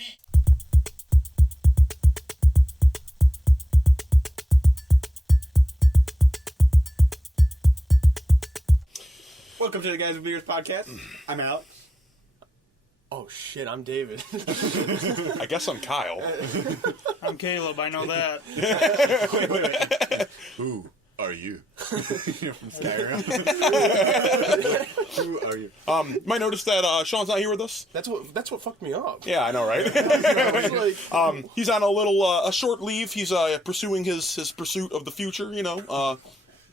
beat. Welcome to the Guys with Beers podcast. I'm Alex. Oh shit, I'm David. I guess I'm Kyle. I'm Caleb, I know that. Wait. Who are you? You're from Skyrim. Who are you? You might notice that Sean's not here with us. That's what fucked me up. Yeah, I know, right? I was like, He's on a short leave. He's pursuing his pursuit of the future, you know.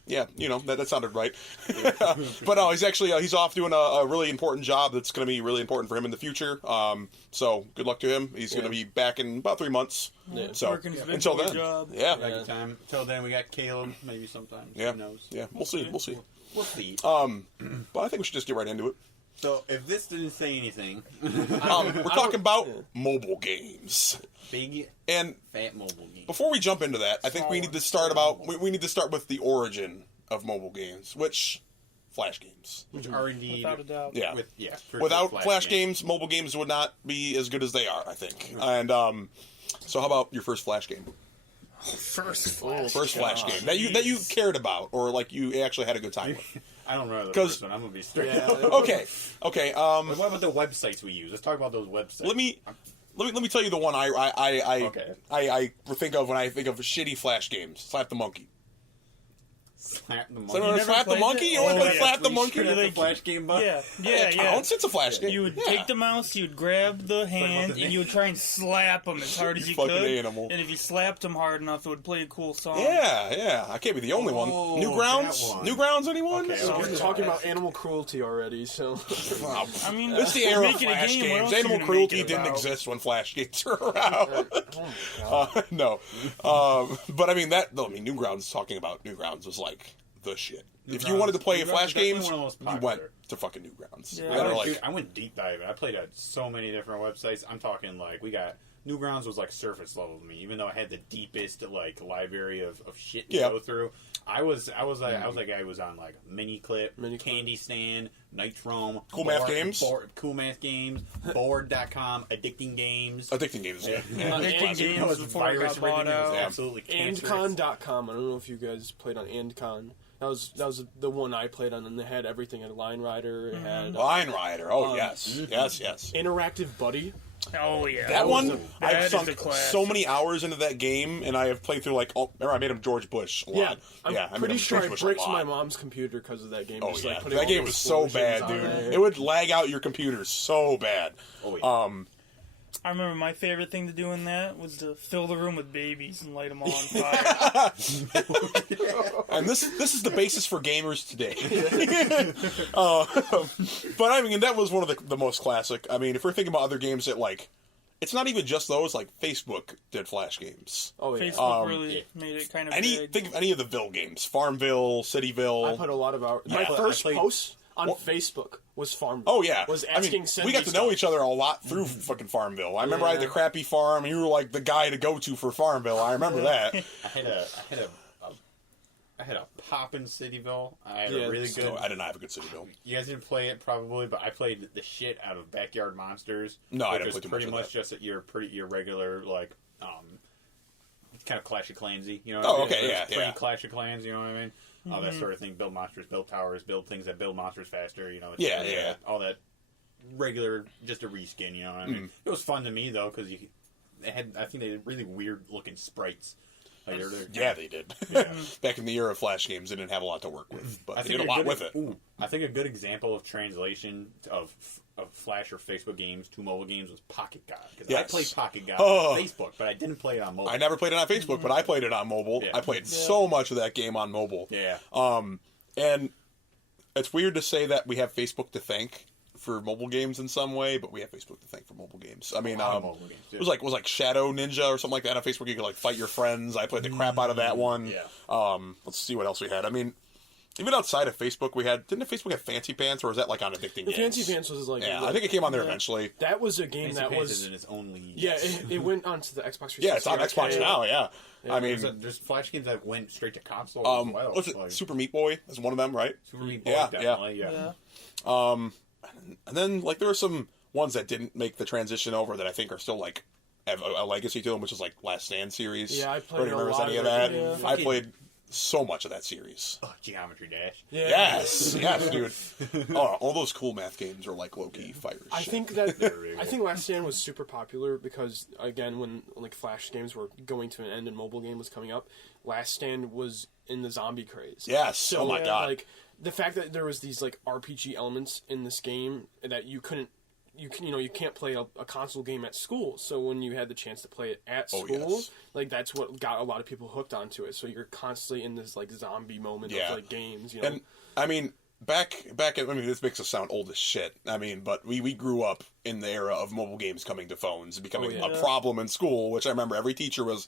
Yeah, you know, that sounded right. But no, he's actually he's off doing a really important job that's going to be really important for him in the future. So good luck to him. He's going to be back in about 3 months. Yeah. So Working his until then, job. yeah, Like time. Till then, we got Caleb. Maybe sometimes. yeah, Who knows? yeah. We'll see. We'll see. We'll see. But I think we should just get right into it. So, if this didn't say anything, We're talking about mobile games. big And fat mobile game. before we jump into that, I think we need to start we need to start with the origin of mobile games, which Flash games. Which are indeed Without a doubt. Yeah. Without Flash games, mobile games would not be as good as they are, I think. And so how about your first Flash game? First Flash. First Flash game that you cared about, or like you actually had a good time with. I don't remember the 'Cause- first one. I'm gonna be straight Yeah. up. Okay. But what about the websites we use? Let's talk about those websites. Let me tell you the one I think of when I think of shitty Flash games. Slap the Monkey. Slap the So monkey. remember never Slap the played Monkey? it? You only Oh, play yeah, Slap the Monkey? The Flash game button. Yeah, It counts. It's a Flash game. You would Yeah. take the mouse, you'd grab the hand, the and you would try and slap him as hard as You you fucking could. animal. And if you slapped him hard enough, it would play a cool song. Yeah. I can't be the only one. Oh, Newgrounds? that one. Newgrounds, anyone? Okay, we're okay. talking about animal cruelty already, so I mean, It's the era of making a Flash game, what games. else are you Animal gonna cruelty make it didn't about? exist when Flash games were around. oh my god. No. But I mean, Newgrounds, talking about Newgrounds was like the shit. If you wanted to play Newgrounds Flash is definitely games, one of the most you popular. went to fucking Newgrounds. Yeah. They were Dude, like, I went deep diving. I played at so many different websites. I'm talking like we got Newgrounds was like surface level to me, even though I had the deepest like library of shit to Yeah. go through. I was like a guy who was on like Miniclip, Candy Stand, Nitrome, Cool Math Games? Cool Math Games, Board.com, Addicting Games. Addicting games. Yeah. Addicting Classic. Games It was before it virus got bought ridden. It was out. absolutely cancerous. Andcon.com. I don't know if you guys played on Andcon. That was the one I played on, and they had everything. It had Line Rider. It had Line Rider. Oh, yes. Yes. Interactive Buddy. Oh, yeah. That one, That I've is sunk a classic. so many hours into that game, and I have played through like, remember I made him George Bush a lot. I'm I made pretty him sure George I Bush a bricked lot. my mom's computer because of that game. Oh Just, yeah, like, putting that all game the was so explosions bad, on dude. there. It would lag out your computer so bad. Oh, yeah. I remember my favorite thing to do in that was to fill the room with babies and light them all on fire. And this is the basis for gamers today. But I mean, that was one of the most classic. I mean, if we're thinking about other games that like, it's not even just those. Like Facebook did Flash games. Oh yeah. Facebook really made it kind of big. Think of any of the Ville games: Farmville, Cityville. I put a lot of hours. Yeah. My first I played- post on Facebook was Farmville. Oh yeah, Was I mean, asking we got to know stuff. each other a lot through fucking Farmville. I remember I had the crappy farm, and you were like the guy to go to for Farmville. I remember that. I had a poppin' Cityville. I had Yeah, a really So good. I did not have a good Cityville. You guys didn't play it probably, but I played the shit out of Backyard Monsters. No, I which didn't was play too pretty much of much just your regular like it's kind of Clash of Clansy, you know. Oh, what I mean? okay, It's yeah, pretty yeah. Clash of Clans, you know what I mean? All that sort of thing. Build monsters, build towers, build things that build monsters faster. You know. It's Yeah, really yeah. all that regular, just a reskin. You know what I mean? It was fun to me though because I think they had really weird looking sprites. Like, Yeah, they did. Back in the era of Flash games, they didn't have a lot to work with, but they did a lot with it. I think a good example of translation of Flash or Facebook games to mobile games was Pocket God. Because I Yes. played Pocket God Oh. on Facebook, but I didn't play it on mobile. I never played it on Facebook, but I played it on mobile. Yeah. I played so much of that game on mobile. Yeah. And it's weird to say that we have Facebook to thank for mobile games in some way, but we have Facebook to thank for mobile games. I mean, mobile games, yeah. it was like Shadow Ninja or something like that on Facebook. You could like fight your friends. I played the crap out of that one. Yeah. Let's see what else we had. I mean, even outside of Facebook, didn't Facebook have Fancy Pants, or was that like on Addicting The Games? Fancy Pants was like Yeah, I think it came on there eventually. That was a game Fancy that Pants was is in its own league. yeah. It went onto the Xbox 360. Yeah, it's on Xbox arcade. now. Yeah, I mean, There's Flash games that went straight to console as well. what's it? Like Super Meat Boy is one of them, right? Super Meat Boy, Yeah, definitely. Yeah. Yeah. And then like there were some ones that didn't make the transition over that I think are still like have a legacy to them, which is like Last Stand series. Yeah, I played Nobody a remembers lot any of of that. it, yeah. I played so much of that series. Oh, Geometry Dash. Yeah. Yes, dude. Oh, all those cool math games are like low key fire. I shit. think that really I think Last Stand was super popular because again, when like Flash games were going to an end and mobile game was coming up, Last Stand was in the zombie craze. Yes. So, oh my god. Like the fact that there was these like RPG elements in this game that you can't play a console game at school. So when you had the chance to play it at school, yes. like that's what got a lot of people hooked onto it. So you're constantly in this like zombie moment Yeah. of like games, you know. And I mean, back I mean, this makes us sound old as shit. I mean, but we grew up in the era of mobile games coming to phones and becoming a problem in school, which I remember every teacher was,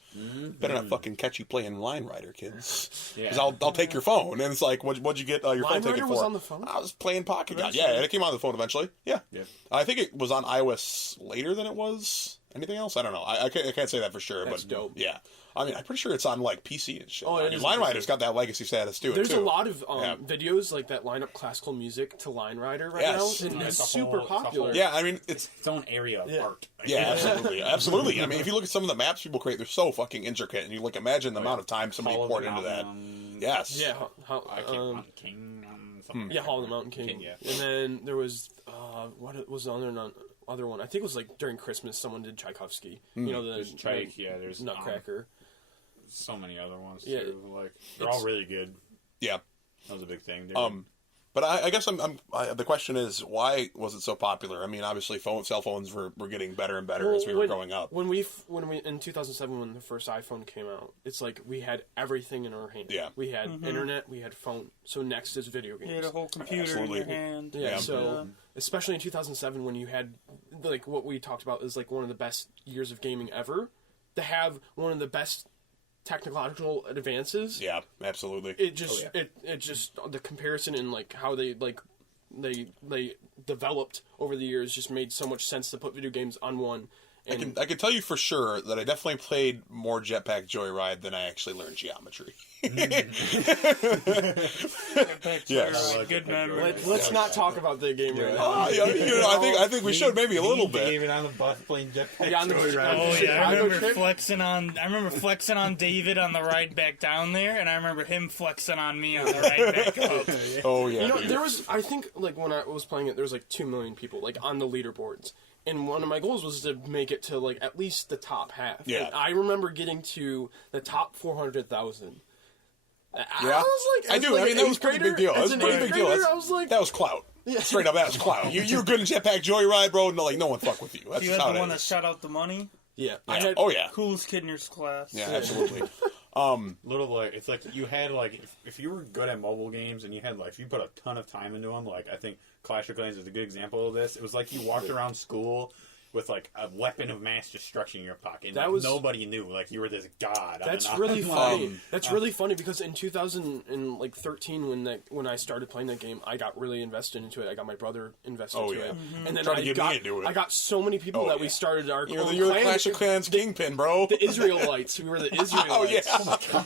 better not fucking catch you playing Line Rider, kids. Yeah. Because I'll take your phone. And it's like, what'd you get your Line phone taken Rider for? was on the phone? I was playing Pocket God. Eventually? Yeah, and it came on the phone eventually. Yeah. Yep. I think it was on iOS later than it was anything else. I don't know. I can't say that for sure. That's but dope. Yeah. I mean, I'm pretty sure it's on like PC and shit. Oh, it I mean, is Line on PC. Rider's got that legacy status to it There's too. a lot of Yeah. videos like that line up classical music to Line Rider right Yes. now, and It's it's a super whole- it's a popular. whole- Yeah, I mean, it's Its own area of Yeah. art. yeah, absolutely, absolutely. I mean, if you look at some of the maps people create, they're so fucking intricate, and you like imagine the amount of time somebody Hall of poured the into that. Mountain, Yes. Yeah, I can't Mountain King. Something yeah, Hall of the Mountain King. Yeah. And then there was what was the other one? I think it was like during Christmas someone did Tchaikovsky. You know the There's Tchaik, yeah, there's Nutcracker. so many other ones Yeah. too. Like they're all really good. Yeah. That was a big thing. But I guess the question is, why was it so popular? I mean, obviously, cell phones were getting better and better as we were growing up. When we in 2007 when the first iPhone came out, it's like we had everything in our hand. Yeah. We had internet, we had phone. So next is video games. You had a whole computer Absolutely. in your hand. Yeah, Yeah. so especially in 2007 when you had like what we talked about is like one of the best years of gaming ever, to have one of the best technological advances. Yeah, absolutely. It just it just the comparison and like how they developed over the years just made so much sense to put video games on one. And I can tell you for sure that I definitely played more Jetpack Joyride than I actually learned geometry. Yes. Good memory. let's not talk about the game right now. Oh, yeah, I think we should maybe a little bit. David on the bus playing jetpack. Yeah, on the- Joyride. Oh yeah, I Chicago remember trip? flexing on David on the ride back down there, and I remember him flexing on me on the ride back up. Oh yeah. You know, there was I think like when I was playing it, there was like 2 million people like on the leaderboards. And one of my goals was to make it to like at least the top half. Yeah. And I remember getting to the top 400,000. Yeah. I was like, I do. I mean, that was a pretty big deal. That was a pretty big deal. I was like, That was clout. Yeah. Straight up, that was clout. You're good in Jetpack Joyride, bro. No, like no one fuck with you. That's You just had how the it one that is. shot out the money. yeah. Yeah. Oh yeah. Coolest kid in your class. Yeah, absolutely. Little like it's like you had like if you were good at mobile games and you had like if you put a ton of time into them, like I think Clash of Clans is a good example of this. It was like you walked around school with like a weapon of mass destruction in your pocket. That Like, was- nobody knew. Like you were this god. That's on an really funny. island. That's really funny because in 2013, when I started playing that game, I got really invested into it. I got my brother invested Oh, into yeah. it, and then Tried to I get got me into it. I got so many people Oh, that yeah. we started our You're own the clan. Clash of Clans kingpin, bro. The Israelites. We were the Israelites. Oh yeah.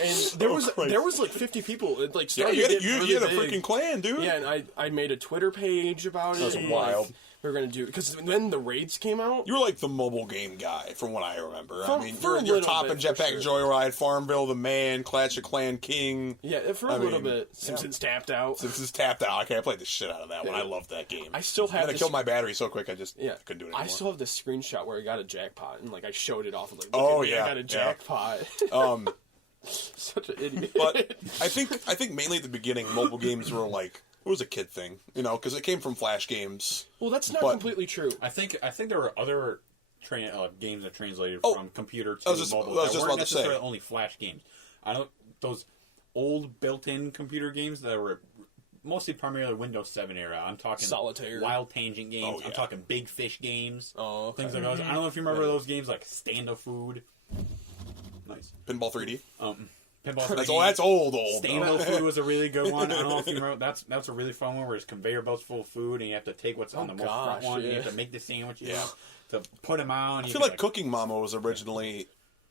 And there was Christ. there was like 50 people. It like Yeah, started you to had, get you had a really big. freaking clan, dude. Yeah, and I made a Twitter page about it. That's and, wild. Like, we were gonna do because then the raids came out. You were like the mobile game guy, from what I remember. For- I mean, for a you're little top in bit, for Jetpack sure. Joyride, Farmville, the Man, Clash of Clan King. Yeah, for a I little mean, bit. Simpsons tapped out. Simpsons tapped out. Okay, I played the shit out of that one. I loved that game. I still have And I this- killed my battery so quick I just Yeah, couldn't do it anymore. I still have this screenshot where I got a jackpot and like I showed it off. Like, look Oh, at me, yeah, I got a yeah. jackpot. Such an idiot. But I think mainly at the beginning, mobile games were like it was a kid thing, you know, because it came from Flash games. well, that's not but- completely true. I think there were other games that translated Oh, from computer to I was just- mobile. I was that just weren't about to say. necessarily only Flash games. I don't those old built-in computer games that were mostly primarily Windows 7 era. I'm talking Solitaire. Wild Tangent games. Oh, yeah. I'm talking Big Fish games. Oh, okay. Things like those. I don't know if you remember those games like Stand of Food. Nice. Pinball 3D. Pinball 3D. That's old. Stand though. of Food was a really good one. I don't know if you remember. That's a really fun one where it's conveyor belts full of food and you have to take what's on the most front gosh, one. And you yeah. have to make the sandwiches Yeah. to put them on. I feel like Cooking Mama was originally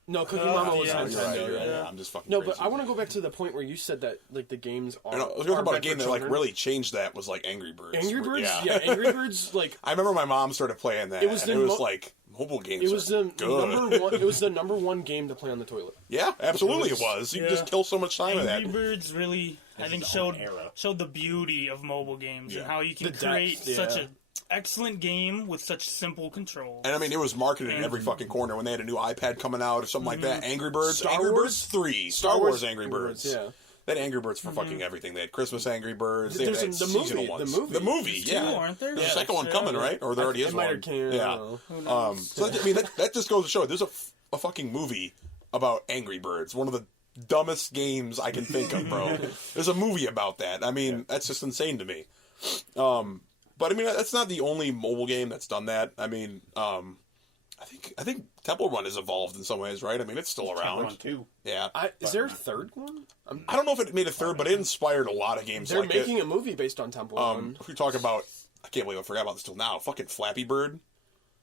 No, Cookie Mama was yeah, Nintendo. You're right. Yeah. I'm just fucking No, crazy. but I want to go back to the point where you said that like the games are. I was talking about a meant game for that like children. really changed that was like Angry Birds. Angry Birds. Yeah. Angry Birds. Like I remember my mom started playing that. It was and the it was mo- like mobile games. it was are the good. number one. It was the number one game to play on the toilet. Yeah, absolutely It it was. You yeah. just kill so much time with Angry that. Birds really, I think, its own showed era. the beauty of mobile games and Yeah. how you can The depth, create such yeah. an excellent game with such simple controls. And I mean, it was marketed in every fucking corner when they had a new iPad coming out or something like that. Angry Birds, Star Angry Wars? Birds 3, Star Wars Angry Birds. Yeah. They had Angry Birds for fucking everything. They had Christmas Angry Birds. They There's had the seasonal movie, ones. the movie. The movie, There's yeah. two, aren't there? There's a Yeah. second one coming, right? Or there already is It might one. have came. Yeah. Who knows? So I mean, that just goes to show there's a fucking movie about Angry Birds. One of the dumbest games I can think of, bro. There's a movie about that. I mean, that's just insane to me. But I mean, that's not the only mobile game that's done that. I mean, I think Temple Run has evolved in some ways, right? I mean, it's still around. One, two. Yeah. Is there a third one? I don't know if it made a third, but it inspired a lot of games They're like making it. a movie based on Temple Run. If we talk about, I can't believe I forgot about this till now. Fucking Flappy Bird,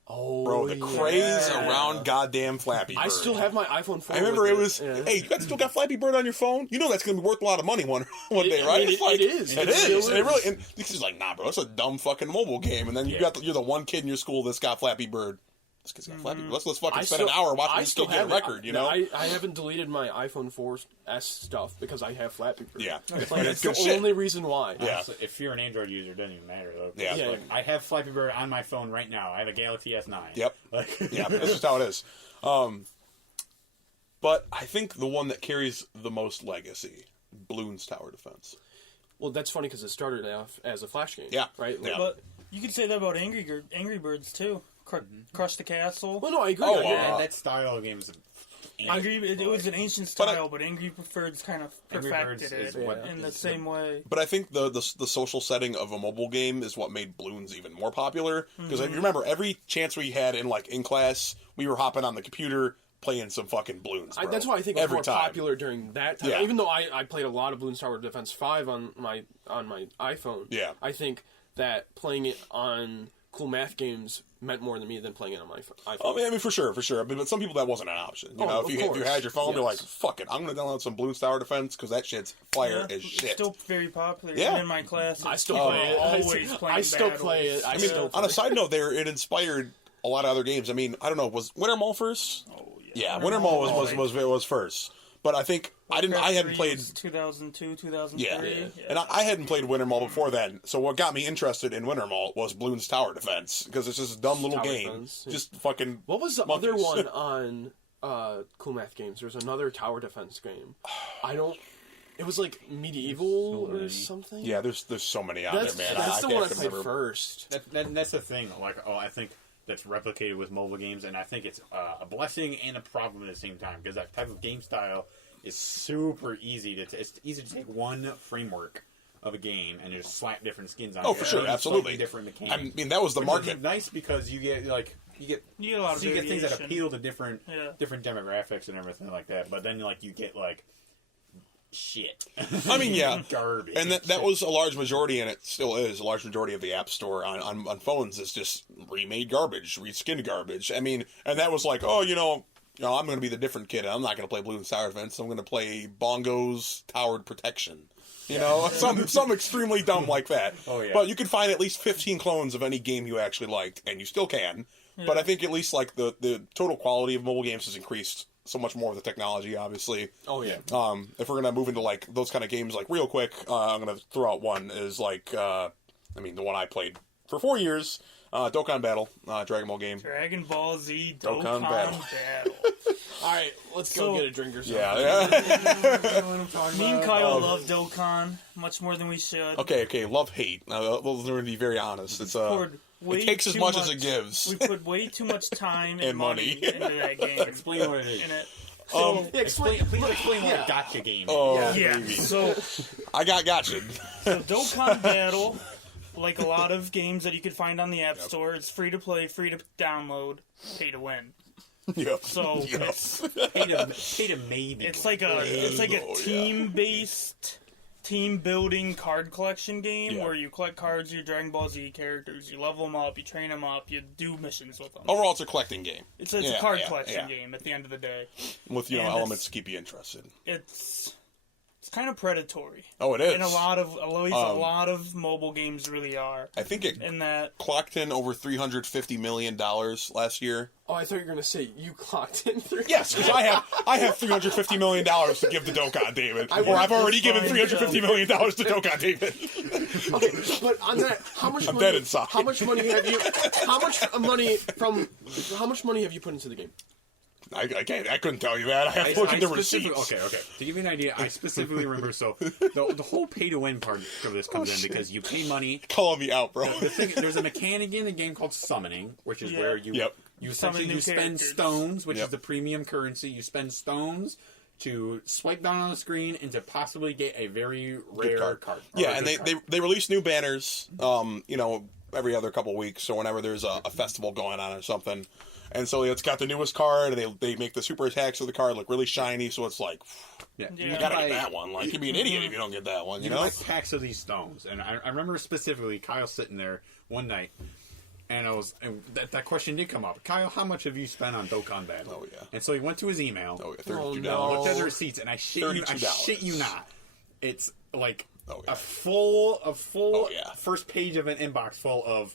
Oh, bro. The craze around goddamn Flappy Bird. I still have my iPhone 4. I remember with it was. Yeah. Hey, you still got Flappy Bird on your phone? You know that's going to be worth a lot of money one day, I right? mean, It's like, it is. It It still is. And it is. really. And this is like, nah, bro. It's a dumb fucking mobile game. And then you're the one kid in your school that's got Flappy Bird. This kid's got Flappy Bird. Let's fucking spend an hour watching this kid get a record. You know? I haven't deleted my iPhone 4S stuff because I have Flappy Bird. Yeah. Like, It's that's the good shit. only reason why. Yeah. Honestly, if you're an Android user, it doesn't even matter though. 'Cause, Yeah. like, I have Flappy Bird on my phone right now. I have a Galaxy S9. Yep. Like, Yeah, that's just how it is. But I think the one that carries the most legacy, Bloons Tower Defense. Well, that's funny because it started off as a Flash game. Yeah. Right? Yeah. But you could say that about Angry Birds too. Crush the Castle. Well, no, I agree. Oh, yeah, that style of game is. It was an ancient style, but Angry Birds kind of Angry Birds perfected is it what- in the same way. But I think the social setting of a mobile game is what made Bloons even more popular. Because if you remember, every chance we had in class, we were hopping on the computer playing some fucking Bloons. Bro. That's why I think it was every more time. popular during that time. Yeah. Even though I played a lot of Bloons Tower Defense 5 on my iPhone. Yeah. I think that playing it on cool math games meant more to me than playing it on my iPhone. Oh, I mean, for sure. But some people that wasn't an option. You Oh, know, of if you course. had your phone, you're like, Yes. fuck it, I'm gonna download some Bloons Tower Defense because that shit's fire as It's shit. still very popular. Yeah. Even in my class, I still people play it. are always playing I still battles. play it. I mean, on a side note, it inspired a lot of other games. I mean, I don't know, was Winter Mall first? Oh, Yeah, Winter Mall was first. But I think I hadn't played. 2002, 2003. Yeah, and I hadn't played Winter Mall before then. So what got me interested in Winter Mall was Bloons Tower Defense because it's just a dumb little Tower game, Defense, yeah. just fucking. What was the monkeys. other one on Cool Math Games? There's another tower defense game. It was like medieval or something. Yeah, there's so many out That's there, man. the I one I can't played remember. first. That's the thing. Like, I think that's replicated with mobile games, and I think it's a blessing and a problem at the same time because that type of game style is super easy to. It's easy to take one framework of a game and just slap different skins on it. Oh, for sure, Slightly absolutely. different mechanics. I mean, that was the Which market. is nice because you get a lot of You get things that variation. appeal to different Yeah. different demographics and everything like that. But then you get shit. I mean, yeah, Garbage. and that was a large majority, and it still is a large majority of the App Store on phones is just remade garbage, reskinned garbage. I mean, and that was like, oh, I'm going to be the different kid. I'm not going to play Bloons Tower Defense. I'm going to play Bongo's Towered Protection. Some extremely dumb like that. Oh, yeah. But you can find at least 15 clones of any game you actually liked, and you still can. Yeah. But I think at least like the total quality of mobile games has increased so much more with the technology, obviously. Oh yeah. If we're gonna move into like those kind of games, like real quick, I'm gonna throw out one is like, the one I played for 4 years, Dokkan Battle, Dragon Ball game. Dragon Ball Z Dokkan Dokkan Battle. Battle. All right, let's go get a drink or something. Yeah. Me and Kyle love Dokkan much more than we should. Okay. Love hate. We're gonna be very honest. It's it takes as much as it gives. We put way too much time and money into that game. Explain what it is. In it. Yeah, Please explain what a gotcha game is. Oh, Yeah, baby. so I got gotcha. Dokkan Battle, like a lot of games that you could find on the App Store, it's free to play, free to download, pay to win. Yep. So Yep. it's Pay to maybe. like a Oh, yeah. team based team building card collection game Yeah. where you collect cards, your Dragon Ball Z characters, you level them up, you train them up, you do missions with them. Overall, it's a collecting game. It's a card collection game at the end of the day. With, And elements to keep you interested. It's kind of predatory. Oh, it is. And a lot of mobile games really are. I think it In that, clocked in over $350 million last year. Oh, I thought you were going to say you clocked in 3. Yes, because I have $350 million to give to Dokkan David. I've already given $350 million to Dokkan David. Okay, but on that, how much I'm money? dead inside. How much money have you? How much money have you put into the game? I couldn't tell you that. I have to look at the receipts. Okay. To give you an idea, I specifically remember. So the whole pay to win part of this comes in because you pay money. Calling me out, bro. There's a mechanic in the game called summoning, which is where you Summon new spend characters. stones, which is the premium currency. You spend stones to swipe down on the screen and to possibly get a very rare card. Yeah, and they release new banners, every other couple weeks, or whenever there's a festival going on or something. And so it's got the newest card, and they make the super attacks of the card look really shiny, so it's like, you gotta get that one. Like, you'd be an idiot if you don't get that one, you know? Like packs of these stones. And I remember specifically Kyle sitting there one night, and that question did come up. Kyle, how much have you spent on Dokkan Battle? Oh, yeah. And so he went to his email. Oh, yeah, $32. no. Looked at the receipts, and I shit you not. It's like a full first page of an inbox full of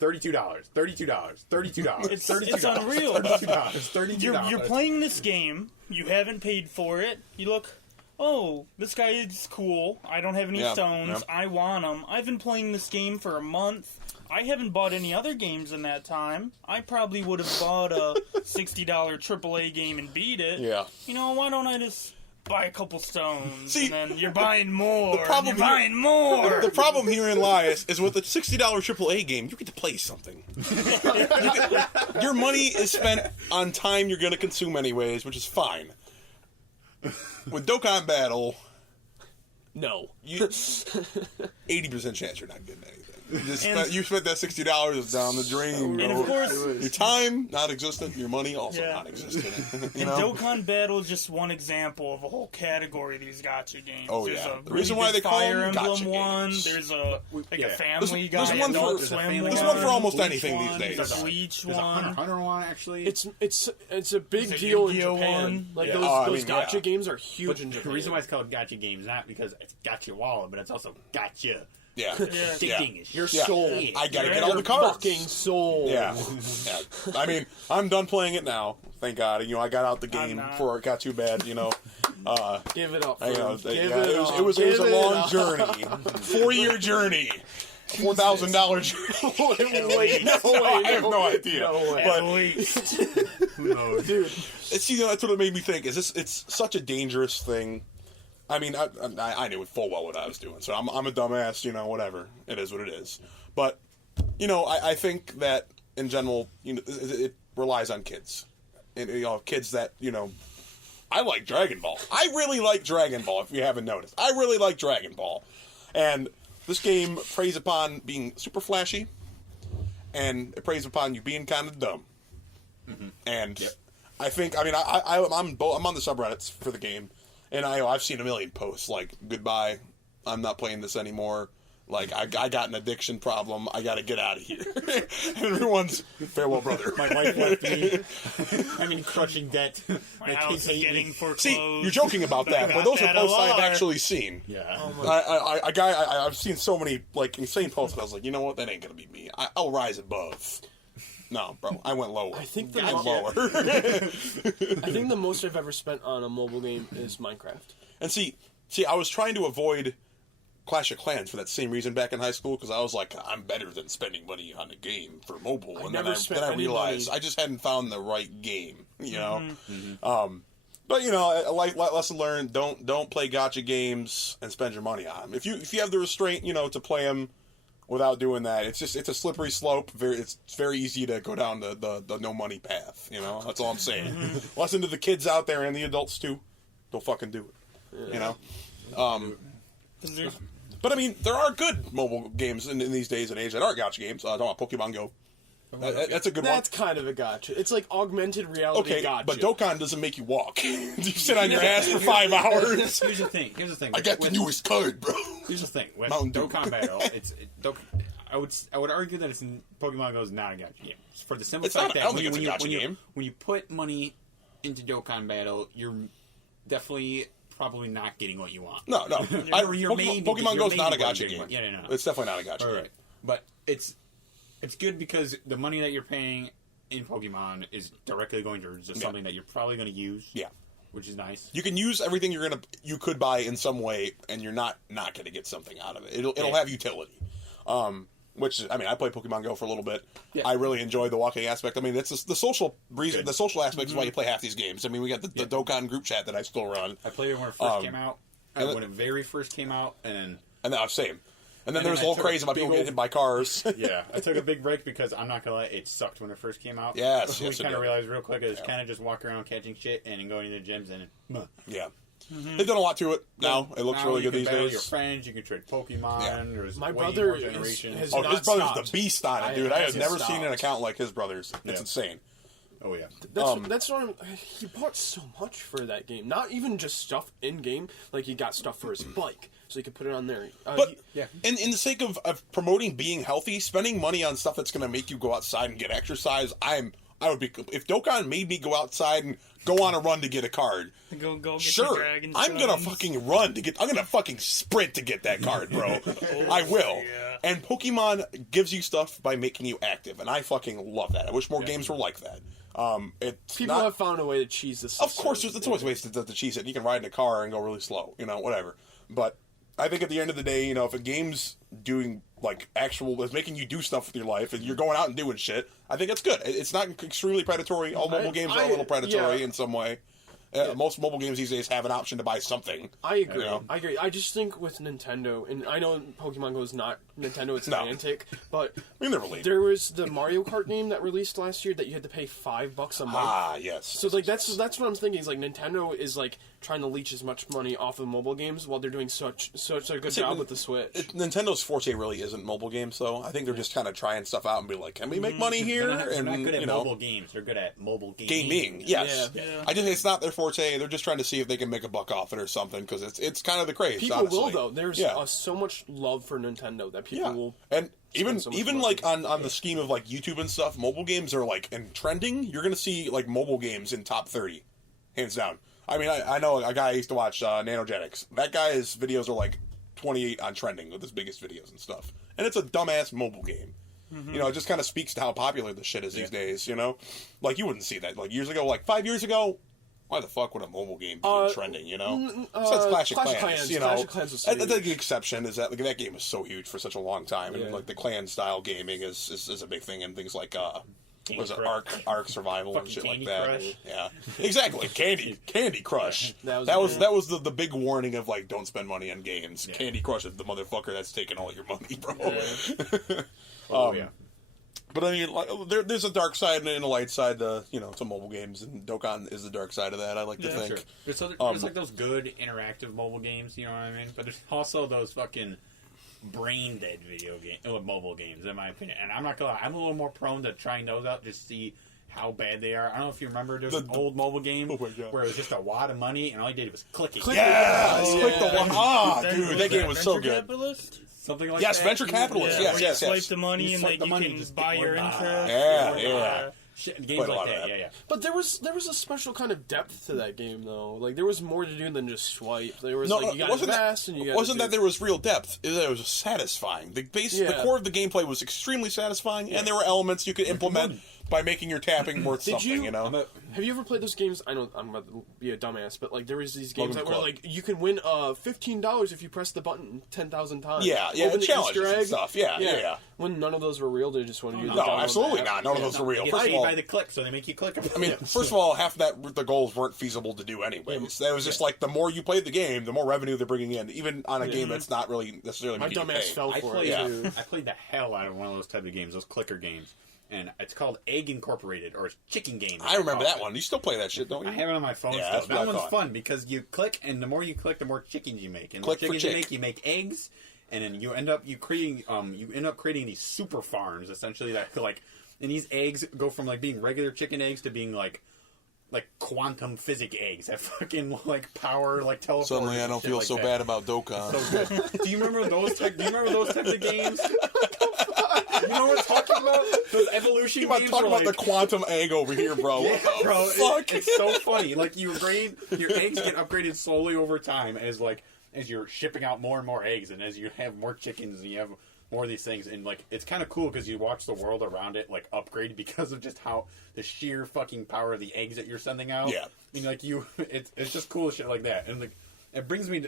$32. It's unreal. $32. You're playing this game. You haven't paid for it. You look, oh, this guy is cool. I don't have any stones. Yeah. I want them. I've been playing this game for a month. I haven't bought any other games in that time. I probably would have bought a $60 AAA game and beat it. Yeah. Why don't I just buy a couple stones? See, and then you're buying more. The problem The problem herein lies is with a $60 AAA game, you get to play something. Your money is spent on time you're going to consume anyways, which is fine. With Dokkan Battle, No. 80% chance you're not getting anything. You spent that $60, it's down the drain. And of course, your time, non-existent. Your money, also non-existent. And Dokkan Battle is just one example of a whole category of these gacha games. Oh, There's yeah. a The reason really why they big call Fire them Emblem gacha one. games. There's a Family Guy. There's one Adult for- Swim there's one. one for almost Bleach anything one, these days. There's a Bleach There's a one. Hunter one, actually. It's a big There's a deal in Yu-Gi-Oh Japan. one. Like Yeah. those gacha yeah. games are huge But in the Japan. reason why it's called gacha games, not because it's got your wallet, but it's also got you. Yeah. Addicting as Your shit. soul. I gotta Yeah. get all the cards. Fucking soul. Yeah. I mean, I'm done playing it now. Thank God. I got out the game not. before it got too bad. Give it up. It Friend. was Give a it long up. journey, 4-year journey, $4,000 journey. Wait, no way. I have no idea. No way. But Who knows? Dude, it's that's what it made me think. It's such a dangerous thing. I mean, I knew full well what I was doing, so I'm a dumbass. Whatever. It is what it is. But I think that in general, it relies on kids, and kids that I like Dragon Ball. I really like Dragon Ball. If you haven't noticed, I really like Dragon Ball, and this game preys upon being super flashy, and it preys upon you being kind of dumb. Mm-hmm. And I think, I'm on the subreddits for the game, and I've seen a million posts like, "Goodbye, I'm not playing this anymore. Like, I got an addiction problem. I got to get out of here." And everyone's, "Farewell, brother." My wife left me. I'm in crushing debt. My house is getting foreclosed. See, you're joking about that, but those are posts I've actually seen. Yeah. I've seen so many insane posts. But I was like, you know what? That ain't gonna be me. I'll rise above. No, bro, I went lower. I think lower. I think the most I've ever spent on a mobile game is Minecraft. And see, I was trying to avoid Clash of Clans for that same reason back in high school, because I was like, I'm better than spending money on a game for mobile. And then I realized I just hadn't found the right game. But like lesson learned: don't play gacha games and spend your money on them. If you have the restraint, to play them without doing that, it's a slippery slope. It's very easy to go down the no money path. That's all I'm saying. Lesson to the kids out there and the adults too: don't fucking do it. But I mean, there are good mobile games in these days and age that are gacha games. Talking about Pokemon Go. That's a good one. That's kind of a gotcha. It's like augmented reality Okay, gotcha. but Dokkan doesn't make you walk. You sit on your ass for 5 hours. Here's the thing. I got the newest card, bro. Here's the thing. With Mountain Dew. Dokkan Battle, I would argue that Pokemon Go is not a gotcha game. For the simple It's fact not- I that don't think it's a gotcha game. when you put money into Dokkan Battle, you're definitely probably not getting what you want. No. Pokemon Go's not a gotcha game. Yeah, no. It's definitely not a gotcha game. Right. But it's good because the money that you're paying in Pokemon is directly going to just something that you're probably going to use. Yeah. Which is nice. You can use everything you could buy in some way, and you're not going to get something out of it. It'll have utility. Which, I mean, I played Pokemon Go for a little bit. Yeah. I really enjoyed the walking aspect. I mean, it's the social reason. Good. The social aspect is why you play half these games. I mean, we got the Dokkan group chat that I still run. I played it when it first came out. When it very first came out, and then same. And then there was a whole craze about people getting hit by cars. Yeah, I took a big break because I'm not gonna lie, it sucked when it first came out. Yes, we kind of realized real quick it's kind of just walking around catching shit and going to the gyms and yeah. Mm-hmm. They've done a lot to it now. It looks really good these days. Your friends, you can trade Pokemon. Yeah. There's my brother generations. his brother's the beast on it, dude. I have never seen an account like his brother's. It's insane. Oh yeah, that's what he bought so much for that game. Not even just stuff in game, like he got stuff for his bike, so he could put it on there. But in the sake of promoting being healthy, spending money on stuff that's going to make you go outside and get exercise, I would be, if Dokkan made me go outside and go on a run to get a card. Go get sure, your dragon I'm gonna stones. fucking run to get. I'm gonna fucking sprint to get that card, bro. I will. Yeah. And Pokemon gives you stuff by making you active, and I fucking love that. I wish more games were like that. People have found a way to cheese this. Of course, there's always ways to cheese it. You can ride in a car and go really slow, whatever. But I think at the end of the day, if a game's doing is making you do stuff with your life, and you're going out and doing shit, I think it's good. It's not extremely predatory. All mobile games are a little predatory in some way. Most mobile games these days have an option to buy something. I agree. I agree. I just think with Nintendo, and I know Pokemon Go is not Nintendo, it's Niantic, but there was the Mario Kart game that released last year that you had to pay $5 a month. Ah, yes. So that's what I'm thinking. Is Nintendo is trying to leech as much money off of mobile games while they're doing such a good job with the Switch. Nintendo forte really isn't mobile games, though. I think they're just kind of trying stuff out and be like, can we make money here? They're not good at mobile games. They're good at mobile gaming. Yes. Yeah. I just it's not their forte. They're just trying to see if they can make a buck off it or something because it's kind of the craze. People honestly. will though. There's so much love for Nintendo that people will. And even so much even money. on the scheme of YouTube and stuff, mobile games are in trending. You're gonna see mobile games in top 30, hands down. I mean, I know a guy I used to watch, Nanogenics. That guy's videos are 28 on trending with his biggest videos and stuff. And it's a dumbass mobile game. Mm-hmm. It just kind of speaks to how popular this shit is these days, you wouldn't see that. Years ago, 5 years ago, why the fuck would a mobile game be trending, Besides Clash of Clans, Clash of Clans was I think the exception is that that game was so huge for such a long time. And the clan-style gaming is a big thing, and things like... was it Ark Survival and shit like that? Crush. Yeah, exactly. Candy Crush. That was the big warning of don't spend money on games. Yeah. Candy Crush is the motherfucker that's taking all your money, bro. Yeah. But I mean, there's a dark side and a light side to to mobile games, and Dokkan is the dark side of that. I like to think. Sure. There's those good interactive mobile games, you know what I mean? But there's also those fucking brain dead mobile games, in my opinion. And I'm not gonna lie, I'm a little more prone to trying those out just to see how bad they are. I don't know if you remember, there's an old mobile game where it was just a wad of money and all you did was click it. Click the wad. Dude, that game was so good. Capitalist? Something like that. Venture Capitalist. Yeah, Yes. Swipe the money and you can buy your interest. Yeah. Games like that, yeah. But there was a special kind of depth to that game, though. There was more to do than just swipe. There was you got to invest and you got. Wasn't that there was real depth? It was satisfying. The core of the gameplay was extremely satisfying, and there were elements you could implement by making your tapping worth something. Have you ever played those games? I know I'm about to be a dumbass, but there was these games that were you can win $15 if you press the button 10,000 times. Yeah, challenges and stuff. Yeah. When none of those were real, they just wanted you to No, absolutely not. None of those were real. First of all, by the click, so they make you click them. I mean, first of all, half of the goals weren't feasible to do anyways. That was just the more you played the game, the more revenue they're bringing in, even on a game that's not really necessarily my dumbass fell for it. I played the hell out of one of those type of games, those clicker games. And it's called Egg Incorporated, or Chicken Game. I remember that one. You still play that shit, don't you? I have it on my phone still. That one's fun because you click, and the more you click, the more chickens you make. And the more chickens you make eggs, and then you end up creating these super farms, essentially, that and these eggs go from like being regular chicken eggs to being like quantum physic eggs that fucking like power like teleport. Suddenly, I don't feel like so that. bad about Dokkan. So good. Do you remember those types of games? You know what I'm talking about? Those evolution games. Talking where, about the quantum egg over here, bro. Yeah, What the bro, fuck? it's so funny. Like your eggs get upgraded slowly over time as you're shipping out more and more eggs, and as you have more chickens and you have more of these things, and like it's kind of cool because you watch the world around it like upgrade because of just how the sheer fucking power of the eggs that you're sending out. Yeah, I mean, like it's just cool shit like that, and like it brings me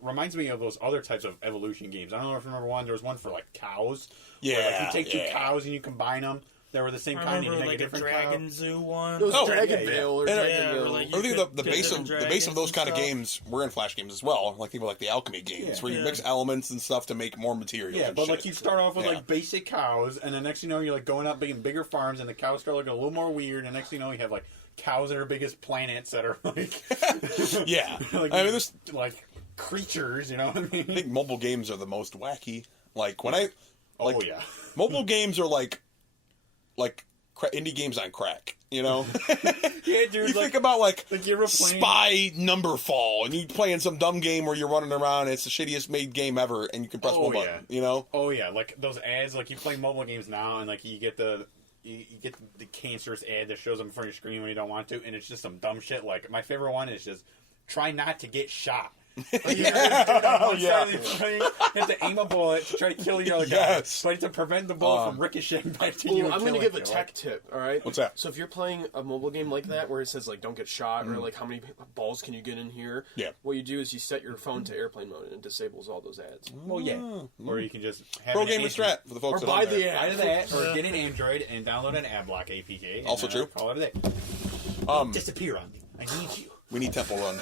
reminds me of those other types of evolution games. I don't know if you remember one. There was one for like cows. Yeah, where, like, you take two cows and you combine them. They were the same kind. I remember and you make like a a different Dragon cow. Zoo one. It was Dragon yeah. Vale or And Dragon Vale. like, I think could the get base different of those dragons kind and of stuff. games were in Flash games as well. Like think of like the alchemy games where you Yeah. mix elements and stuff to make more material. Yeah, and but shit. like you start off with Yeah. like basic cows, and the next thing you know you're like going up making bigger farms, and the cows start looking a little more weird, and next thing you know you have like cows that are big as planets that are like Yeah. like, I mean, this like creatures, you know what I mean? I think mobile games are the most wacky. Like when I like oh yeah, mobile games are like indie games on crack. You know, yeah, dude. you like, think about like you ever playing Spy Numberfall, and you playing some dumb game where you're running around. And it's the shittiest made game ever, and you can press Oh, one button. yeah. You know, Oh yeah, like those ads. Like you play mobile games now, and like you get the cancerous ad that shows up in front of your screen when you don't want to, and it's just some dumb shit. Like my favorite one is just try not to get shot. Like, you have to aim a bullet to try to kill your other guy, Yes. but to prevent the bullet from ricocheting back to you. Well, and I'm going to killing give a you. tech tip, all right? What's that? So if you're playing a mobile game like that where it says, like, don't get shot or, like, how many balls can you get in here, Yeah. what you do is you set your phone to airplane mode and it disables all those ads. Well, yeah. Or you can just have Pro an gamer strat for the folks Or that buy aren't the there. app. Either that, or get an Android and download an ad block APK. And Also true. Call it a day. Disappear on me. I need you. We need Temple Run.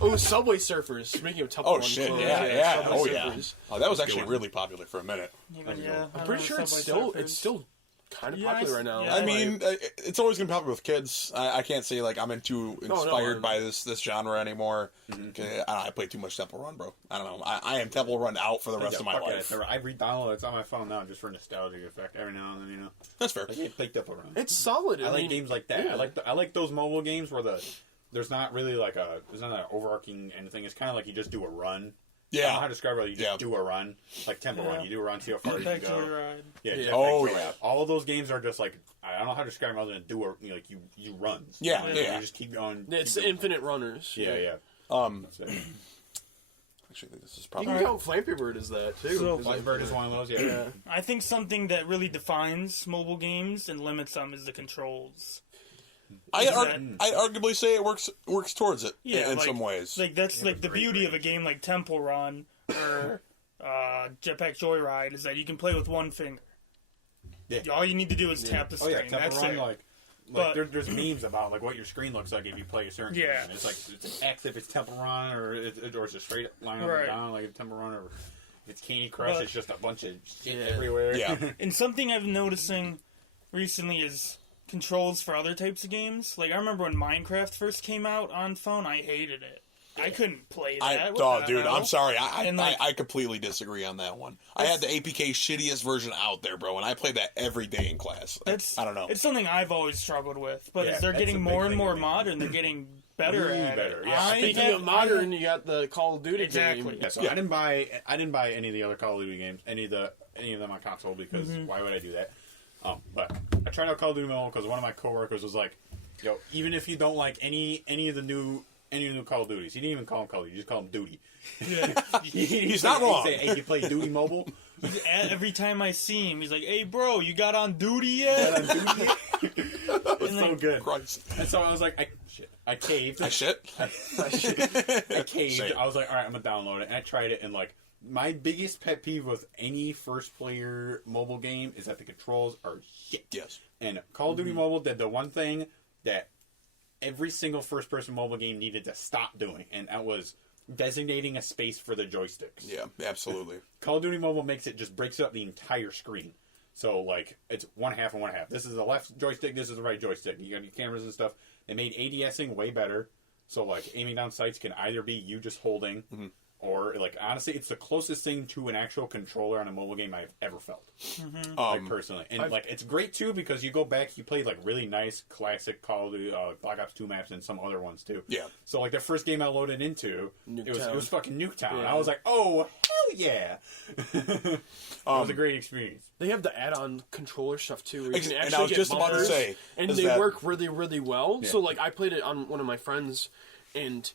Oh, Subway Surfers. Speaking of Temple Oh Run shit! clones, Yeah. Subway Oh yeah. Surfers. Oh, that was actually really popular for a minute. Even, yeah, I'm pretty sure it's still kind of Yeah, popular right now. yeah. I mean, it's always gonna be popular with kids. I can't say like I'm too inspired I'm- by this genre anymore. I play too much Temple Run, bro. I don't know. I am Temple Run out for the rest of my life. I re-download it. It's on my phone now just for nostalgia effect every now and then, you know. That's fair. Like, I played Temple Run. It's solid. I like mean, games like that. yeah. I like those mobile games where there's not really like there's not an overarching anything. It's kind of like you just do a run. I don't know how to describe it. You just do a run, like Temple Run. You do a run, see how far you can Jetpack go. Joyride. Yeah. Yeah. Jetpack Oh, Joyride. yeah. All of those games are just like I don't know how to describe them other than do you runs. Yeah, You yeah. You just keep going. It's keep going. infinite runners. Yeah. That's it. Actually, I think this is You probably. can count Flappy Bird as that, too. So- As Flight Bird is one of those. Yeah. I think something that really defines mobile games and limits them is the controls. I'd that- arguably say it works towards it. Yeah, in like- some ways. Like that's like the great beauty of a range. game like Temple Run or Jetpack Joyride is that you can play with one finger. Yeah. All you need to do is tap the Oh screen. yeah, Temple That's Run it. like But- there's memes about like what your screen looks like if you play a certain Yeah. game. It's like it's an X if it's Temple Run, or it's a straight line up Right. and down like a Temple Run, or if it's Candy Crush, But- it's just a bunch of shit Yeah. everywhere. Yeah. And something I've been noticing recently is controls for other types of games. Like I remember when Minecraft first came out on phone, I hated it. I couldn't play that. What the Dude, hell? I'm sorry. And, like- I completely disagree on that one. I had the APK shittiest version out there, bro, and I played that every day in class. Like, It's, I don't know. It's something I've always struggled with, but Yeah, as they're that's a getting big more and thing more with me. modern, they're getting better Really at better, it. yeah. I Speaking have- of modern, you got the Call of Duty Exactly. game. Yeah, so I didn't buy any of the other Call of Duty games, any of them on console because why would I do that? But I tried out Call of Duty Mobile because one of my coworkers was like, "Yo, even if you don't like any of the new Call of Duties, he didn't even call them Call of Duty, you just call them Duty." He's not wrong. He said, "Hey, you play Duty Mobile?" Every time I see him, he's like, "Hey, bro, you got on duty yet?" It's so good. Christ. And so I was like, I caved. I shit. I caved. Same. I was like, all right, I'm gonna download it, and I tried it, and like my biggest pet peeve with any first player mobile game is that the controls are shit. Yes. And Call of Duty Mobile did the one thing that every single first person mobile game needed to stop doing, and that was designating a space for the joysticks. Yeah, absolutely. Call of Duty Mobile just breaks up the entire screen. So, like, it's one half and one half. This is the left joystick, this is the right joystick. You got your cameras and stuff. They made ADSing way better. So, like, aiming down sights can either be you just holding or like honestly, it's the closest thing to an actual controller on a mobile game I've ever felt. Like personally, and like it's great too because you go back, you play like really nice classic Call of Duty, Black Ops 2 maps, and some other ones too. Yeah. So like the first game I loaded into, it was fucking Nuketown. Yeah. I was like, oh hell yeah! It was a great experience. They have the add-on controller stuff too. Where you can And actually I was get just about to bumpers, say, and is they that- work really, really well. Yeah. So like, I played it on one of my friends, and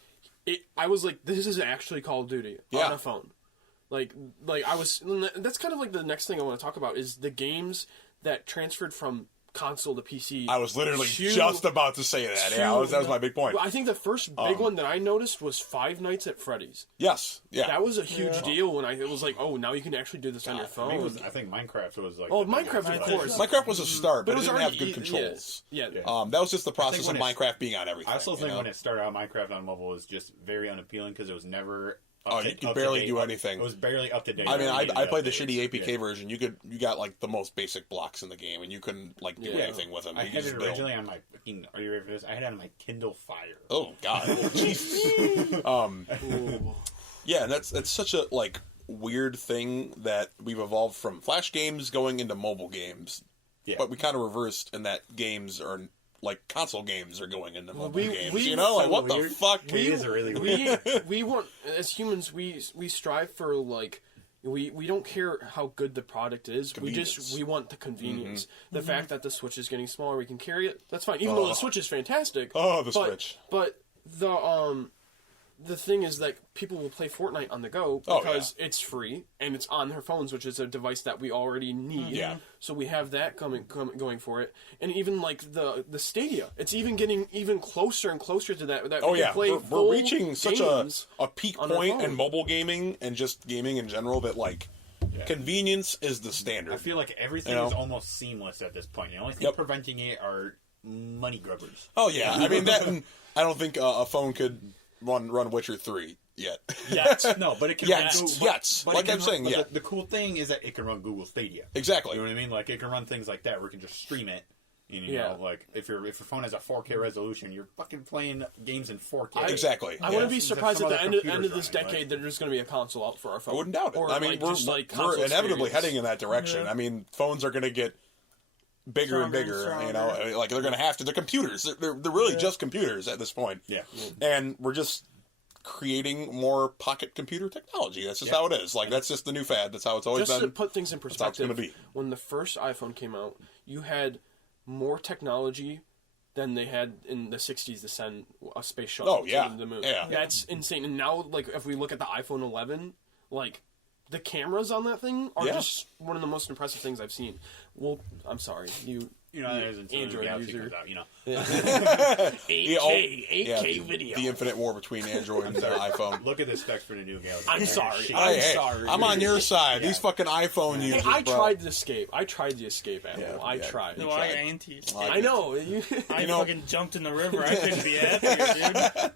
I was like, this is actually Call of Duty on a phone. Like I was. That's kind of like the next thing I want to talk about is the games that transferred from console to PC. I was literally just about to say that. Yeah, that was my big point. I think the first big one that I noticed was Five Nights at Freddy's. Yes, yeah. That was a huge deal when it was like, oh, now you can actually do this on your phone. I think Minecraft was like. Oh, Minecraft, of course. Minecraft was a start, but it was didn't have already- good controls. Yeah. That was just the process of when it- Minecraft being on everything. I also think you know? when it started out, Minecraft on mobile was just very unappealing because it was never. You could barely do anything. It was barely up to date. I mean, I played the updates. shitty APK version. You got like the most basic blocks in the game, and you couldn't like do anything with them. I You had just it build. originally on my fucking. Are you ready for this? I had it on my Kindle Fire. Oh God, Jesus. Yeah, and that's such a like weird thing that we've evolved from Flash games going into mobile games. Yeah. But we kind of reversed in that games are like console games are going into mobile we- games. we- You know, like what weird. the fuck? It is really weird. we want, as humans, we strive for like we don't care how good the product is. Convenience. We want the convenience. The fact that the Switch is getting smaller, we can carry it. That's fine. Even though the Switch is fantastic. Oh, the but, Switch. But the thing is that people will play Fortnite on the go because it's free and it's on their phones, which is a device that we already need. Yeah. So we have that going for it, and even like the Stadia, it's even getting even closer and closer to that. Oh we can yeah, play we're full reaching such games a peak on our point in phone. mobile gaming and just gaming in general that like convenience is the standard. I feel like everything You know? is almost seamless at this point. The only thing preventing it are money grubbers. Oh yeah, I mean that. And I don't think a phone could run Witcher 3 yet. Yet. No, but it can Yes, run yes. but Like it can I'm saying, run, yeah. The cool thing is that it can run Google Stadia. Exactly. You know what I mean? Like it can run things like that where it can just stream it. And, you Yeah. know, like if your phone has a 4K resolution, you're fucking playing games in 4K. Exactly. I Yeah. wouldn't be There's surprised some at the other end of computers this running, decade that there's going to be a console out for our phone. I wouldn't doubt it. Or, I mean, like, we're just, like, console inevitably experience. heading in that direction. I mean, phones are going to get bigger and Stronger and bigger. You stronger. know, like they're going to have to. They're computers. They're really just computers at this point. Yeah. And we're just creating more pocket computer technology. That's just how it is. Like that's just the new fad. That's how it's always Just been. to put things in how it's perspective, gonna be. when the first iPhone came out, you had more technology than they had in the 60s to send a space shuttle Oh, yeah. to the moon. Yeah. That's insane. And now, like, if we look at the iPhone 11, like, the cameras on that thing are just one of the most impressive things I've seen. Well, I'm sorry. You know, there's until Android the Galaxy user. comes out, you know. 8K video. The infinite war between Android and iPhone. Look at the specs for the new Galaxy. I'm They're sorry. shit. I'm Hey, sorry. I'm on your side. Yeah. These fucking iPhone users. I bro. tried the Escape. I tried the Escape Apple. Yeah, I yeah. tried. No, I anti. I know. I know- fucking jumped in the river. I couldn't be happier, dude.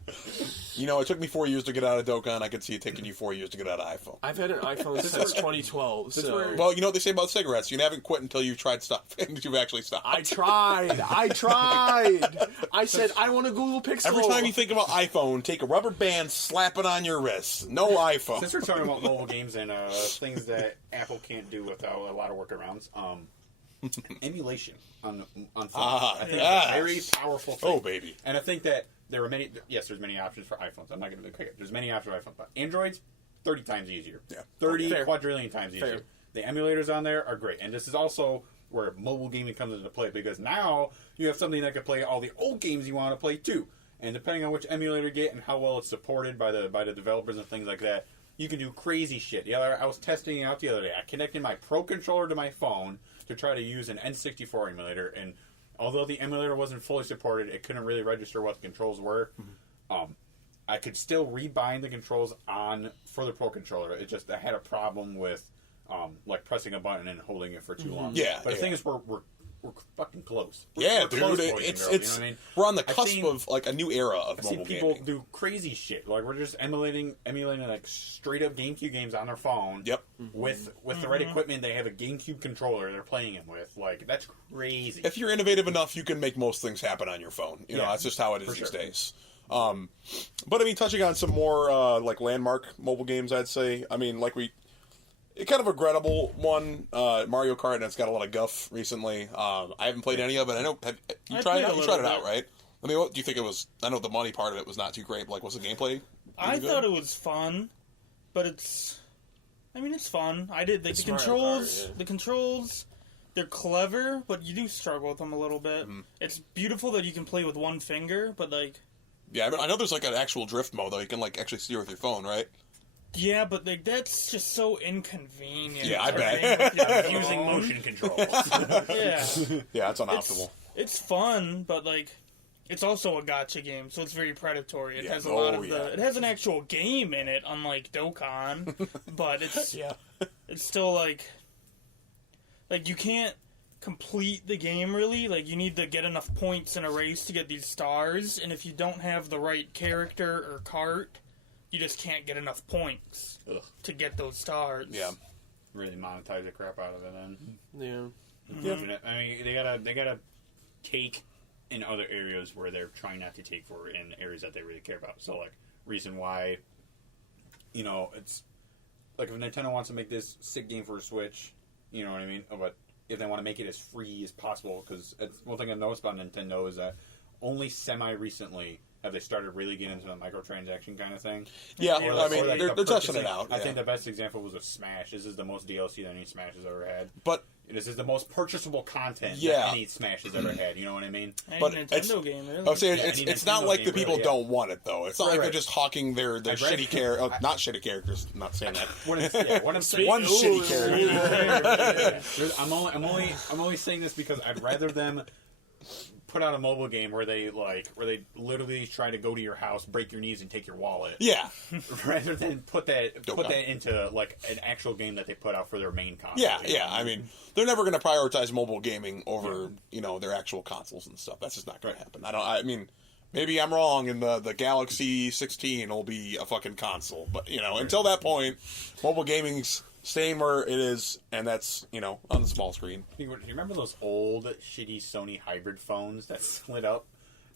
You know, it took me 4 years to get out of Dokkan. I could see it taking you 4 years to get out of iPhone. I've had an iPhone since 2012. So Well, you know what they say about cigarettes. You haven't quit until you've tried stuff, and you've actually stopped. I tried. I said I want a Google Pixel. Every time you think about iPhone, take a rubber band, slap it on your wrist. No iPhone. Since we're talking about mobile games and things that Apple can't do without a lot of workarounds, emulation on phones. I think yes. it's a very powerful thing. Oh, baby. And I think that there are many. Yes, there's many options for iPhones. I'm not going to be quick. There's many options for iPhones, but Android's 30 times easier. Yeah. 30 Fair. quadrillion times easier. Fair. The emulators on there are great, and this is also where mobile gaming comes into play because now you have something that can play all the old games you want to play too. And depending on which emulator you get and how well it's supported by the developers and things like that, you can do crazy shit. The other, I was testing it out the other day. I connected my Pro controller to my phone to try to use an N64 emulator, and although the emulator wasn't fully supported, it couldn't really register what the controls were. I could still rebind the controls for the Pro controller. It just I had a problem with like pressing a button and holding it for too long. Yeah, but the yeah. thing is, we're fucking close. Yeah, We're dude. close, boys and It's girls, you know what I mean? we're on the I've cusp seen- of like a new era of I've seen mobile people gaming. do crazy shit. Like we're just emulating like straight up GameCube games on their phone. Yep. With the right equipment, they have a GameCube controller they're playing it with. Like that's crazy. If you're innovative enough, you can make most things happen on your phone. You know, Yeah, that's just how it is for these sure. days. But I mean, touching on some more like landmark mobile games, I'd say. I mean, like kind of a regrettable one, Mario Kart, and it's got a lot of guff recently. I haven't played any of it. I know you tried it out, right? I mean, what do you think it was? I know the money part of it was not too great. But like, was the gameplay? I thought it was fun, but it's fun. I did the controls. The controls, they're clever, but you do struggle with them a little bit. Mm-hmm. It's beautiful that you can play with one finger, but like. Yeah, I know there's like an actual drift mode though. You can like actually steer with your phone, right? Yeah, but like that's just so inconvenient. Yeah, I bet. Using motion controls. Yeah. Yeah, it's unoptimal. It's fun, but like. It's also a gacha game, so it's very predatory. It has a lot of it has an actual game in it, unlike Dokkan, but it's it's still like you can't complete the game really. Like you need to get enough points in a race to get these stars, and if you don't have the right character or cart, you just can't get enough points to get those stars. Yeah, really monetize the crap out of it then. Yeah, yeah. I mean, they gotta take. In other areas where they're trying not to take for in areas that they really care about. So, like, reason why, it's like if Nintendo wants to make this sick game for a Switch, you know what I mean? But if they want to make it as free as possible, because one thing I've noticed about Nintendo is that only semi-recently have they started really getting into the microtransaction kind of thing. Yeah, I mean, they're testing it out. I think the best example was with Smash. This is the most DLC that any Smash has ever had. But this is the most purchasable content that any Smash has ever had. You know what I mean? But Nintendo game, really. I'm saying it's not like the people don't want it though. It's not like they're just hawking their shitty characters. Not shitty characters. I'm not saying that. One shitty character. I'm only saying this because I'd rather them put out a mobile game where they literally try to go to your house, break your knees, and take your wallet. Yeah. Rather than put that into like an actual game that they put out for their main console. Yeah. I mean, they're never going to prioritize mobile gaming over their actual consoles and stuff. That's just not going to happen. I mean, maybe I'm wrong, and the Galaxy 16 will be a fucking console, but until that point, mobile gaming's staying where it is, and that's, on the small screen. Do you remember those old, shitty Sony hybrid phones that split up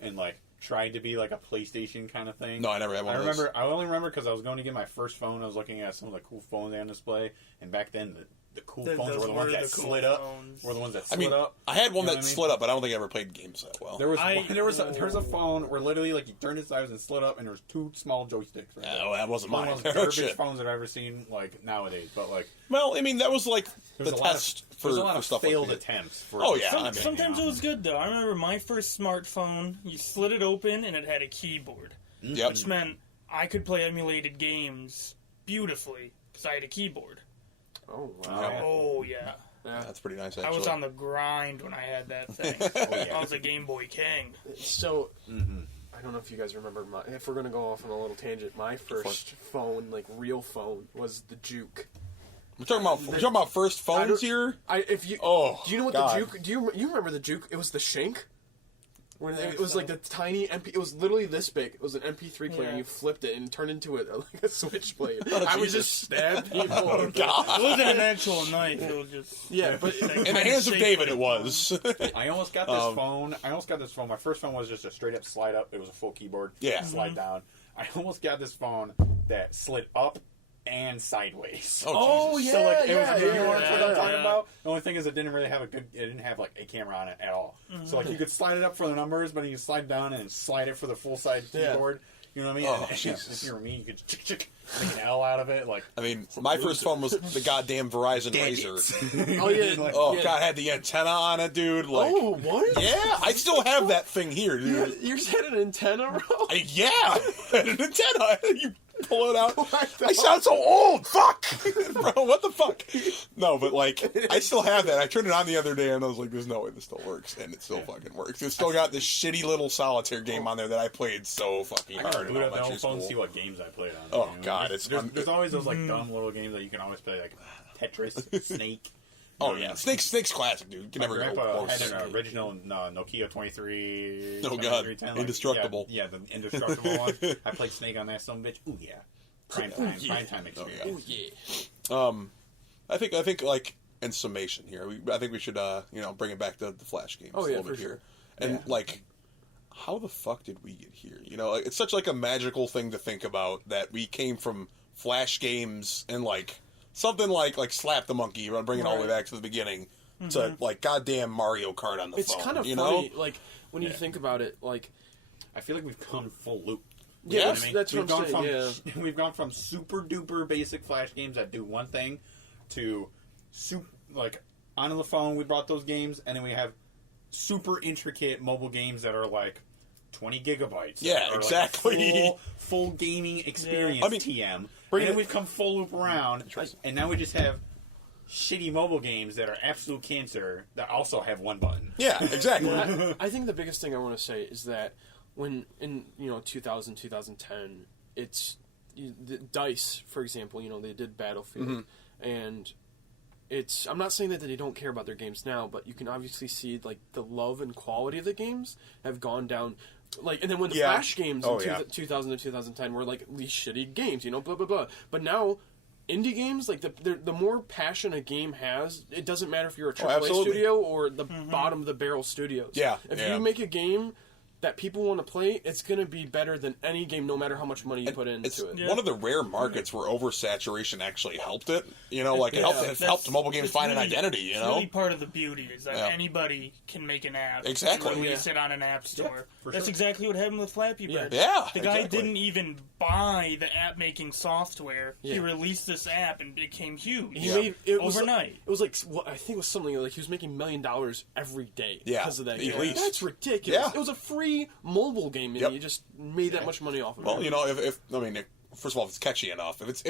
and, tried to be like a PlayStation kind of thing? No, I never had one of those. I only remember because I was going to get my first phone. I was looking at some of the cool phones they had on display, and back then the cool phones were the ones that slid up. Were the ones that slid up. I had one that slid up, but I don't think I ever played games that well. There was a phone where literally you turned it sideways and slid up, and there was two small joysticks. Right there. That wasn't mine. One of those garbage phones I've ever seen nowadays. But well, I mean that was like the test for a lot of stuff failed like attempts. Sometimes it was good though. I remember my first smartphone. You slid it open and it had a keyboard, which meant I could play emulated games beautifully because I had a keyboard. Oh, wow. Oh, yeah. That's pretty nice, actually. I was on the grind when I had that thing. I was a Game Boy King. So, I don't know if you guys remember, if we're going to go off on a little tangent, my first phone, real phone, was the Juke. We're talking about first phones here? Do you know what the Juke... Do you remember the Juke? It was the Shank. When it was like the tiny MP, it was literally this big. It was an MP3 player, and you flipped it and turned into it like a switchblade. I would just stab people. Oh, God. It wasn't an actual knife. It was just but in the hands of David, it was. I almost got this phone. My first phone was just a straight up slide up. It was a full keyboard. Yeah, slide down. I almost got this phone that slid up and sideways. Oh, Jesus. yeah, so you know what I'm talking yeah. about? The only thing is it didn't really have it didn't have a camera on it at all. Mm-hmm. So you could slide it up for the numbers, but you could slide down and slide it for the full side keyboard. You know what I mean? Oh, if you were me, you could make an L out of it. My first phone was the goddamn Verizon Razr. Oh yeah. God, had the antenna on it, dude. Oh, what? Yeah, I still have that thing here, dude. You just had an antenna, bro? Yeah, an antenna. You pull it out. I sound so old. Fuck, bro. What the fuck? No, but I still have that. I turned it on the other day, and I was like, "There's no way this still works," and it still fucking works. It's still got this shitty little solitaire game on there that I played so fucking hard. I boot up the old phone and see what games I played on. Oh God, there's always those dumb little games that you can always play, like Tetris, Snake. Oh yeah, Snake's classic, dude. You can never go grandpa close. had an original Nokia 23. Oh God, indestructible. Yeah, the indestructible one. I played Snake on that son bitch. Ooh yeah, prime time experience. Oh yeah. I think in summation here, I think we should bring it back to the Flash games a little bit here, and how the fuck did we get here? You know, like, it's such like a magical thing to think about that we came from Flash games and like something like Slap the Monkey, bring it all the way back to the beginning, to like goddamn Mario Kart on the phone. It's kind of you funny, know? like when you think about it, like I feel like we've gone full loop. yeah, You know what I mean? that's We've what I'm gone saying. from we've gone from super duper basic Flash games that do one thing to like on the phone. We brought those games, and then we have super intricate mobile games that are like 20 gigabytes. Yeah, or exactly. Like full gaming experience. I mean, TM. And bring then it- we've come full loop around, and now we just have shitty mobile games that are absolute cancer that also have one button. Yeah, exactly. I think the biggest thing I want to say is that when in 2000 2010 it's the DICE, for example, they did Battlefield, and I'm not saying that they don't care about their games now, but you can obviously see like the love and quality of the games have gone down. Like, and then when the Flash games in 2000 to 2010 were like these shitty games, blah blah blah. But now, indie games, like the more passion a game has, it doesn't matter if you're a AAA studio or the bottom of the barrel studios. Yeah, if you make a game that people want to play, it's going to be better than any game, no matter how much money you put into it. It's one of the rare markets where oversaturation actually helped it. It helped mobile games find an identity. It's really part of the beauty is that anybody can make an app. Exactly. And release it on an app store. That's exactly what happened with Flappy Bird. Yeah, the guy didn't even buy the app making software. He released this app and became huge. He made it overnight. It was like I think it was something like he was making $1 million every day because of that game. At least. That's ridiculous. Yeah. It was a free mobile game, and you just made that much money off of it. Well, if first of all, if it's catchy enough, if it's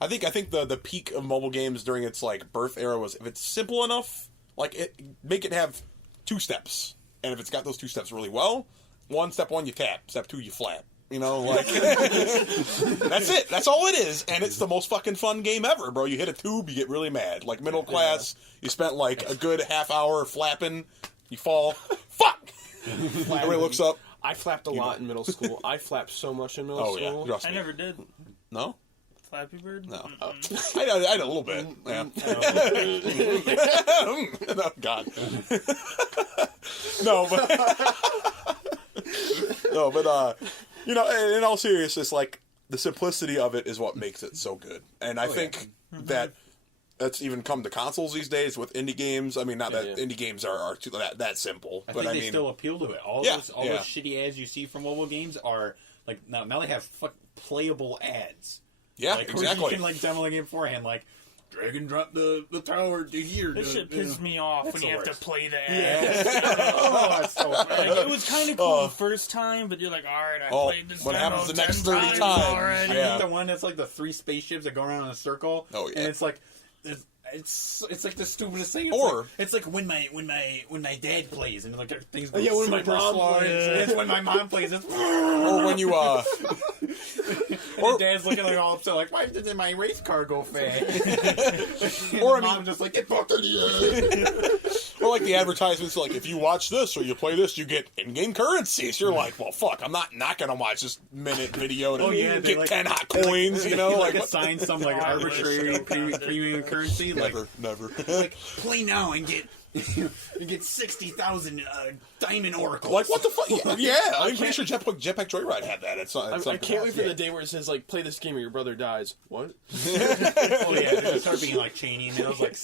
I think the peak of mobile games during its like birth era was if it's simple enough, make it have 2 steps, and if it's got those 2 steps really well, step 1 you tap, step 2 you flap. That's it. That's all it is, and it's the most fucking fun game ever, bro. You hit a tube, you get really mad. Like middle class, you spent like a good half hour flapping, you fall, fuck. Everybody looks up. I flapped a lot in middle school. I flapped so much in middle school. Yeah. I never did. No? Flappy Bird? No. Oh. I had a little bit. Yeah. Oh, God. But in all seriousness, like, the simplicity of it is what makes it so good. And I think that that's even come to consoles these days with indie games. I mean, not that indie games are too, that simple. I think they still appeal to it. All those shitty ads you see from mobile games are like now they have playable ads. Yeah, like, exactly. You can like demo the game beforehand, like drag and drop the tower to here. This shit pisses me off when you have to play the ads. Yeah. It's so it was kind of cool the first time, but you're like, all right, I played this. What happens the next 10 30 times? already. I think the one that's like the 3 spaceships that go around in a circle. Oh yeah, and it's like. It's like the stupidest thing. It's like when my dad plays and like things go when my mom plays. It's when my mom plays. Or when you and dad's looking like all upset, like why did my race car go fast? Or mom just like get fucked in the head. Or like the advertisements, like if you watch this or you play this, you get in-game currencies. You're like, well, fuck, I'm not gonna watch this minute video to get 10 hot coins. Like assign some like arbitrary premium currency. Never. Like play now and get 60,000 diamond oracles. Like what the fuck? Yeah, I'm pretty sure Jetpack Joyride had that. I can't wait for the day where it says like play this game or your brother dies. What? Oh yeah, they start being like chain emails like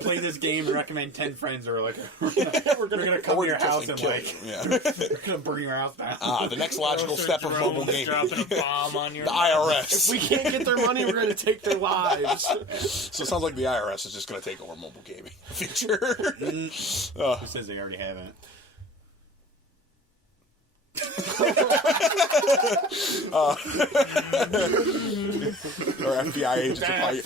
play this game and recommend 10 friends or like we're gonna come to your house and like we're gonna burn your house down. The next logical step of mobile gaming. Dropping a bomb on your the IRS. If we can't get their money, we're going to take their lives. So it sounds like the IRS is just going to take over mobile gaming in the future. It says they already haven't. Our FBI agents are probably,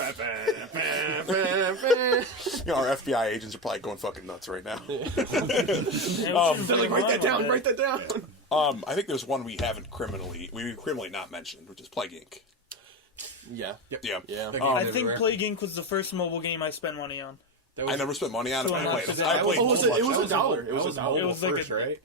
our FBI agents are probably going fucking nuts right now. Write that down. Write that down. I think there's one we criminally not mentioned, which is Plague Inc. Yeah. Yeah. I think Plague Inc. was the first mobile game I spent money on. I never spent money on it. But I played it. It was $1. It was $1. It was like right?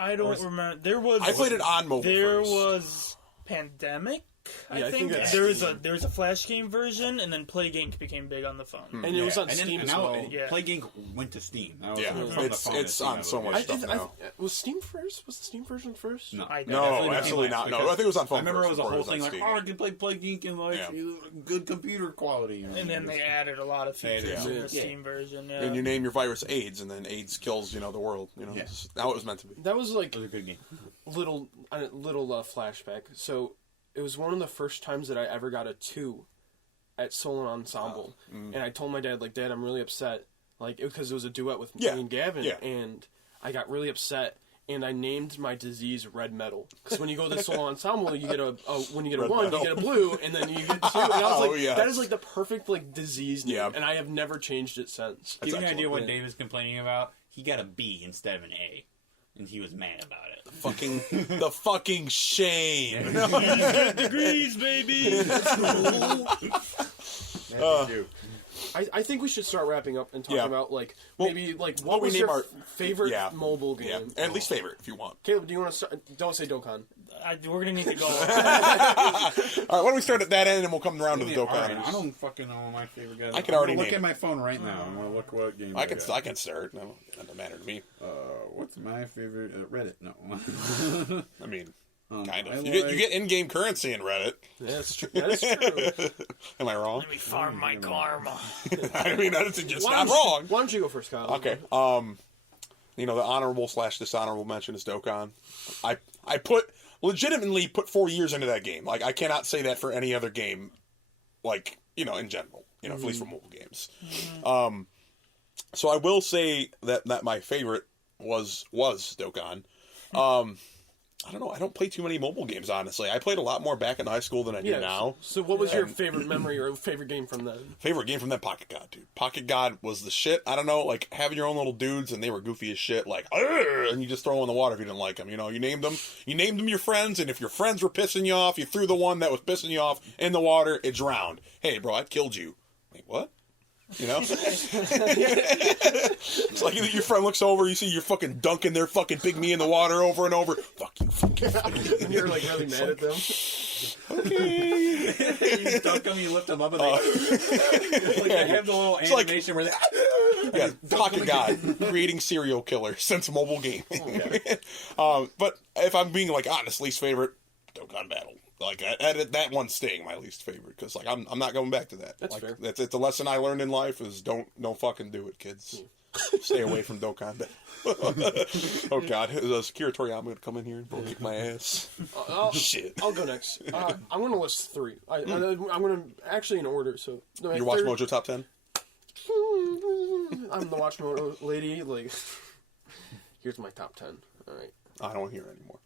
I don't remember. There was. I played it on mobile. There first. was Pandemic I think there was a Flash game version, and then Play Gank became big on the phone. And it was on Steam as well. Play Gank went to Steam. That was Yeah, from the phone it's on so much stuff now. Was Steam first? Was the Steam version first? No, absolutely not. No, I think it was on phone. I remember it was a whole thing like, Steam. I can play Gank in like good computer quality. And then they added a lot of features in the Steam version. Yeah. And you name your virus AIDS, and then AIDS kills the world. That's how it was meant to be. That was like It was a good game. little flashback. So it was one of the first times that I ever got a 2 at Solo Ensemble, and I told my dad, like, Dad, I'm really upset, like, because it was a duet with me and Gavin, and I got really upset, and I named my disease Red Metal, because when you go to the Solo Ensemble, you get when you get a 1, metal. you get a blue, and then you get 2, and I was like, yes. that is like the perfect like disease name, Yeah. and I have never changed it since. Give you an idea excellent. what Dave is complaining about? He got a B instead of an A, and he was mad about it. The fucking shame. Degrees, baby. I think we should start wrapping up and talking about like maybe like what we was name your our favorite mobile game? At least favorite, if you want. Caleb, do you want to start? Don't say Dokkan. We're gonna need to go. All right, why don't we start at that end, and we'll come around to the Dokkan. Alright, I don't fucking know what my favorite guys. I can already look name at my phone right now. I'm gonna look what game I can start. No, it doesn't matter to me. What's my favorite? Reddit. No. I mean, kind of. I You get in-game currency in Reddit. Yeah, that's true. That is true. Am I wrong? Let me farm my karma. I mean, it's not wrong. Why don't you go first, Kyle? Okay. The honorable / dishonorable mention is Dokkan. I legitimately put 4 years into that game. Like, I cannot say that for any other game. Like, in general. At least for mobile games. So I will say that my favorite was Dokkan. I don't know. I don't play too many mobile games, honestly. I played a lot more back in high school than I do now. So what was your favorite memory or favorite game from then? Favorite game from that, Pocket God, dude. Pocket God was the shit. I don't know, like, having your own little dudes, and they were goofy as shit, like, "Arr!" And you just throw them in the water if you didn't like them. You named them your friends, and if your friends were pissing you off, you threw the one that was pissing you off in the water, it drowned. Hey, bro, I killed you. Wait, what? It's like your friend looks over, you see you're fucking dunking their fucking pygmy in the water over and over. Fuck you. And you're like really mad at them. Okay. You dunk them, you lift them up, and they have the little animation where they. Pocket God, creating serial killer since mobile gaming. But if I'm being like honest, least favorite, Dokkan Battle. Like that one staying my least favorite because like I'm not going back to that. That's like, fair. It's a lesson I learned in life is don't fucking do it, kids. Stay away from Dokkan Battle. Oh God, Akira Toriyama gonna come in here and kick my ass. Shit. I'll go next. I'm gonna list 3. I'm gonna actually in order. So your Watch Mojo top 10. I'm the Watch Mojo lady. Like, here's my top 10. All right. I don't want to hear it anymore.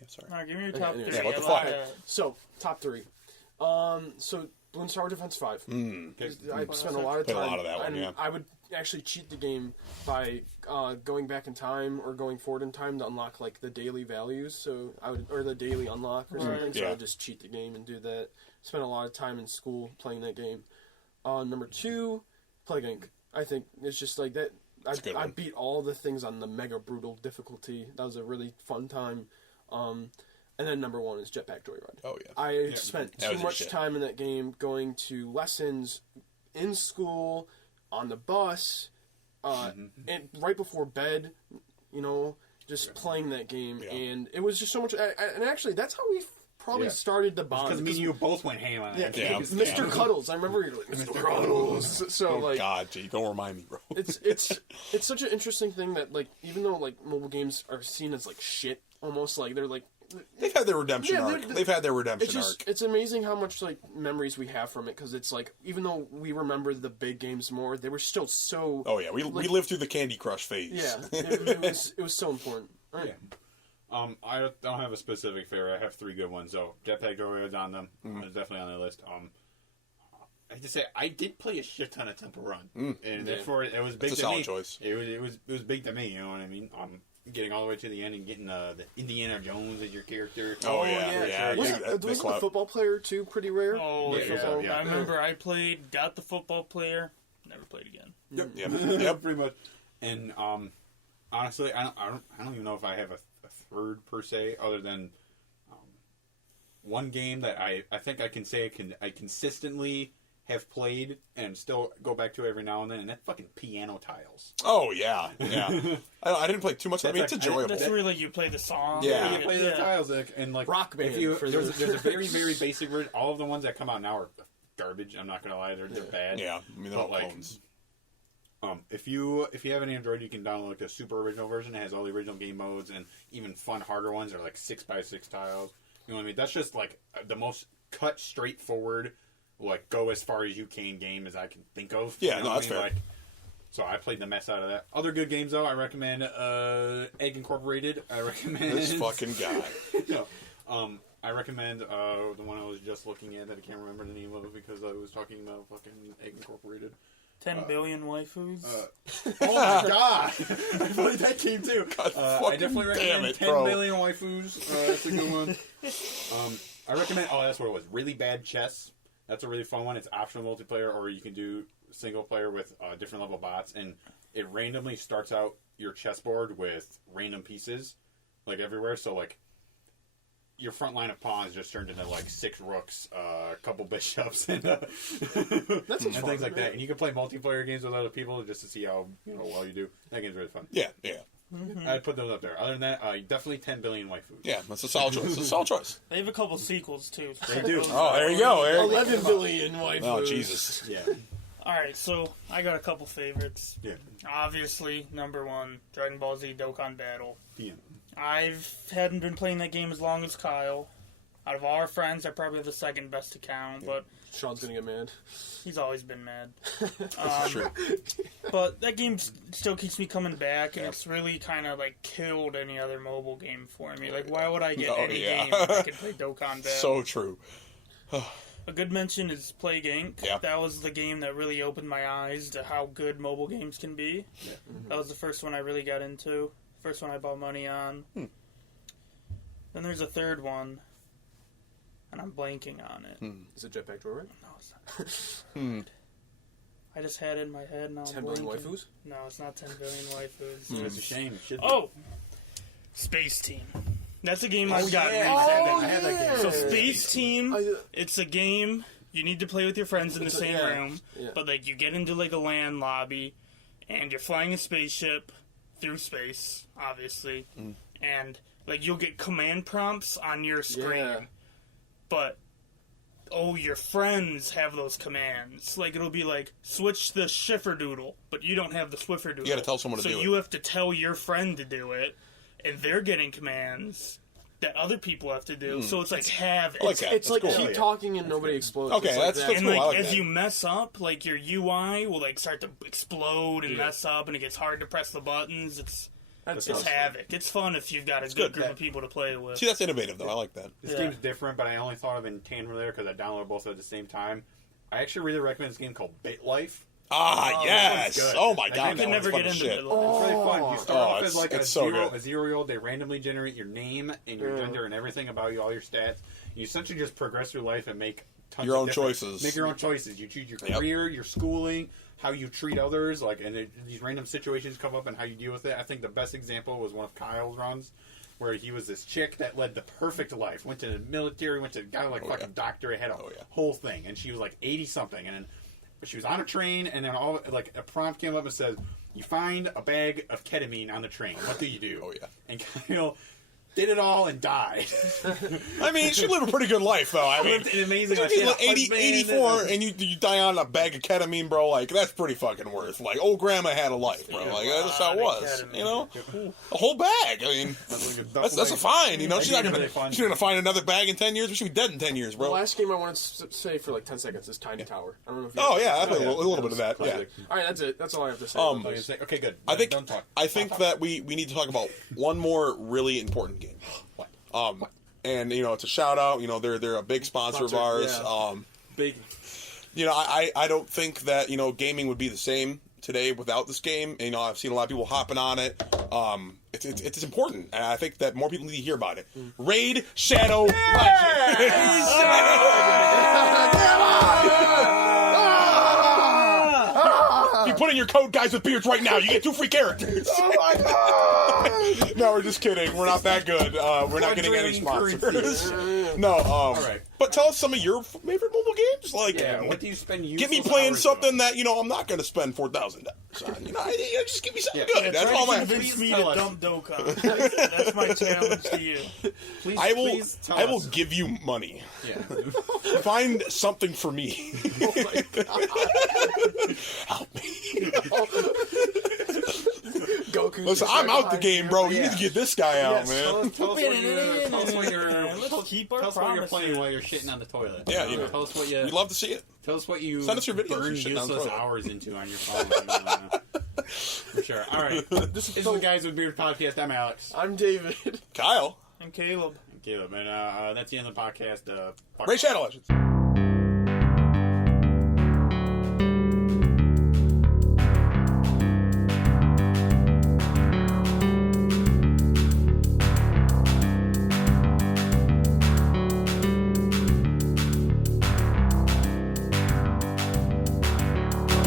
Yeah, sorry. All right, give me your top Yeah, 3. what the I like fuck? that. So top 3. So Bloons Tower Defense 5. I spent a lot of Played time. a lot of that one, and yeah. I would actually cheat the game by going back in time or going forward in time to unlock like the daily values. So or the daily unlock or something. So I would just cheat the game and do that. Spent a lot of time in school playing that game. Number 2, Play Gank. I think it's just like that. I beat all the things on the mega brutal difficulty. That was a really fun time. And then number 1 is Jetpack Joyride. Oh yeah. I spent too much shit. time in that game going to lessons in school, on the bus, and right before bed, just playing that game. Yeah. And it was just so much. And actually, that's how we probably started the bond. Because me and you both went ham on it. Yeah. Mr. Cuddles. I remember you're like, Mr. Cuddles. So, like, God, gee, don't remind me, bro. it's such an interesting thing that, like, even though, like, mobile games are seen as, like, shit, almost, like, they're, like... They've had their redemption arc. They've had their redemption arc. It's amazing how much, like, memories we have from it, because it's, like, even though we remember the big games more, they were still so... Oh, yeah, we lived through the Candy Crush phase. Yeah, it was so important. All right. Yeah. I don't have a specific favorite. I have 3 good ones, though. Jetpack Joyride's on them. It's definitely on the list. I have to say, I did play a shit ton of Temple Run, and therefore it was big That's to a me. solid choice. It was big to me. You know what I mean? Getting all the way to the end and getting the Indiana Jones as your character. Oh yeah. Wasn't the football player too pretty rare? Oh, Yeah, yeah. I remember I got the football player, never played again. Yep. Pretty much. And honestly, I don't even know if I have a third per se, other than one game that I think I can say I consistently have played and still go back to every now and then, and that fucking piano tiles. Oh yeah. I didn't play too much. I mean, it's enjoyable. That's where like you play the song. Yeah. You play the tiles and like Rock Band. There's a very very basic version. All of the ones that come out now are garbage. I'm not gonna lie, they're bad. Yeah, I mean they're all like, clones. If you have an Android, you can download like a super original version. It has all the original game modes and even fun harder ones are like 6x6 tiles. You know what I mean? That's just like the most cut straightforward, like go as far as you can game as I can think of. Yeah, you know no, that's fair. Like, so I played the mess out of that. Other good games though, I recommend Egg Incorporated. I recommend This fucking guy. no, I recommend the one I was just looking at that I can't remember the name of because I was talking about fucking Egg Incorporated. 10 billion waifus. Oh my god! I played that game too. I definitely recommend 10 bro. billion waifus. That's a good one. I recommend. Oh, that's what it was. Really Bad Chess. That's a really fun one. It's optional multiplayer, or you can do single player with different level bots, and it randomly starts out your chessboard with random pieces, like everywhere. So like. Your front line of pawns just turned into like 6 rooks, a couple bishops, and things like that. And you can play multiplayer games with other people just to see how well you do. That game's really fun. Yeah. Mm-hmm. I'd put those up there. Other than that, definitely 10 billion waifus. Yeah, that's a solid choice. It's a solid choice. They have a couple sequels too. They do. Oh, there you go. 11 billion waifus. Oh, Jesus. Yeah. All right, so I got a couple favorites. Yeah. Obviously, number one, Dragon Ball Z Dokkan Battle. Yeah. Hadn't been playing that game as long as Kyle. Out of all our friends, I probably have the second best account, but Sean's gonna get mad. he's always been mad. True. But that game still keeps me coming back, and it's really kind of like killed any other mobile game for me. Like, why would I get any game if I could play Dokkan Battle? So true. A good mention is Plague Inc. Yeah. That was the game that really opened my eyes to how good mobile games can be. Yeah. That was the first one I really got into. First one I bought money on. Then there's a third one, and I'm blanking on it. Is it Jetpack Joyride? No, it's not. I just had it in my head, now I'm 10 billion blanking. waifus? No, it's not 10 billion waifus. It's a shame. Oh! Space Team. That's a game I've gotten yeah. into. I had that game. So Space Team, I- it's a game you need to play with your friends in the same room, but like you get into like a LAN lobby, and you're flying a spaceship through space, obviously, and like you'll get command prompts on your screen, but your friends have those commands. Like it'll be like switch the Schifferdoodle, but you don't have the Swifferdoodle. You gotta tell someone to do it. So you have to tell your friend to do it, and they're getting commands that other people have to do. So it's like havoc. I like that. It's like cool. keep talking and nobody explodes. Okay, It's like that's that. cool. And like I like as that. you mess up, like your UI will like start to explode and mess up, and it gets hard to press the buttons. It's havoc. It's fun if you've got a good good. group of people to play with. See, that's innovative, though. I like that. This game's different, but I only thought of it in tandem there because I downloaded both at the same time. I actually really recommend this game called BitLife. Yes! good. Oh my I god, I that can one's never fun get as into shit. it. It's really fun. You start off as like it's so good. a 0-year-old. They randomly generate your name and your gender and everything about you, all your stats. You essentially just progress through life and make tons Your of own different- choices. Make your own choices. You choose your career, your schooling, how you treat others, these random situations come up and how you deal with it. I think the best example was one of Kyle's runs, where he was this chick that led the perfect life. Went to the military, went to got like fucking doctorate, had a whole thing, and she was like 80 something, and then she was on a train, and then a prompt came up and said, "You find a bag of ketamine on the train. What do you do?" Oh yeah. And Kyle did it all and died. I mean, she lived a pretty good life, though. I mean, lived an amazing life. if She you had a 80, husband 84 and you die on a bag of ketamine, bro, like, that's pretty fucking worth. Like, old grandma had a life, bro. Like, that's how it was, ketamine. you know? A whole bag. I mean, that's a fine, you know? She's not gonna find another bag in 10 years, but she'll be dead in 10 years, The bro. last game I wanted to say for like 10 seconds is Tiny Tower. I don't know if you Oh, yeah, I played a little bit of that, yeah. Alright, that's it. That's all I have to say. Okay, good. I think Don't talk. I think that we need to talk about one more really important game. What? And you know, it's a shout out. You know, they're a big sponsor of ours. yeah. Big. You know, I don't think that gaming would be the same today without this game. And, you know, I've seen a lot of people hopping on it. It's important, and I think that more people need to hear about it. Raid Shadow Legends. If you put in your code, guys with beards, right now, you get 2 free characters. Oh my god! No, we're just kidding. We're not that good. We're not getting any sponsors. No, right. But tell us some of your favorite mobile games. Like, Yeah, what do you spend get me useless playing hours something on? that, I'm not going to spend $4,000 on. Just give me something Yeah. good. That's Try all to I'm asking. convince me Tell to us. dump Dokkan. That's my challenge to you. Please, I please tell will us. give you money. Yeah. Find something for me. Oh my god. Help me. Goku. Listen, I'm out the game, bro. You need to get this guy out, man. Tell us what Let's keep our tell us what you're promises. playing while you're shitting on the toilet. Yeah, Tell us what you. We'd love to see it. Tell us what you Send us your videos. burn You're shitting on the useless toilet. hours into on your phone. For sure. All right. This is the Guys with Beard podcast. I'm Alex. I'm David. Kyle. And Caleb. Caleb. And that's the end of the podcast. Ray Shadow Legends.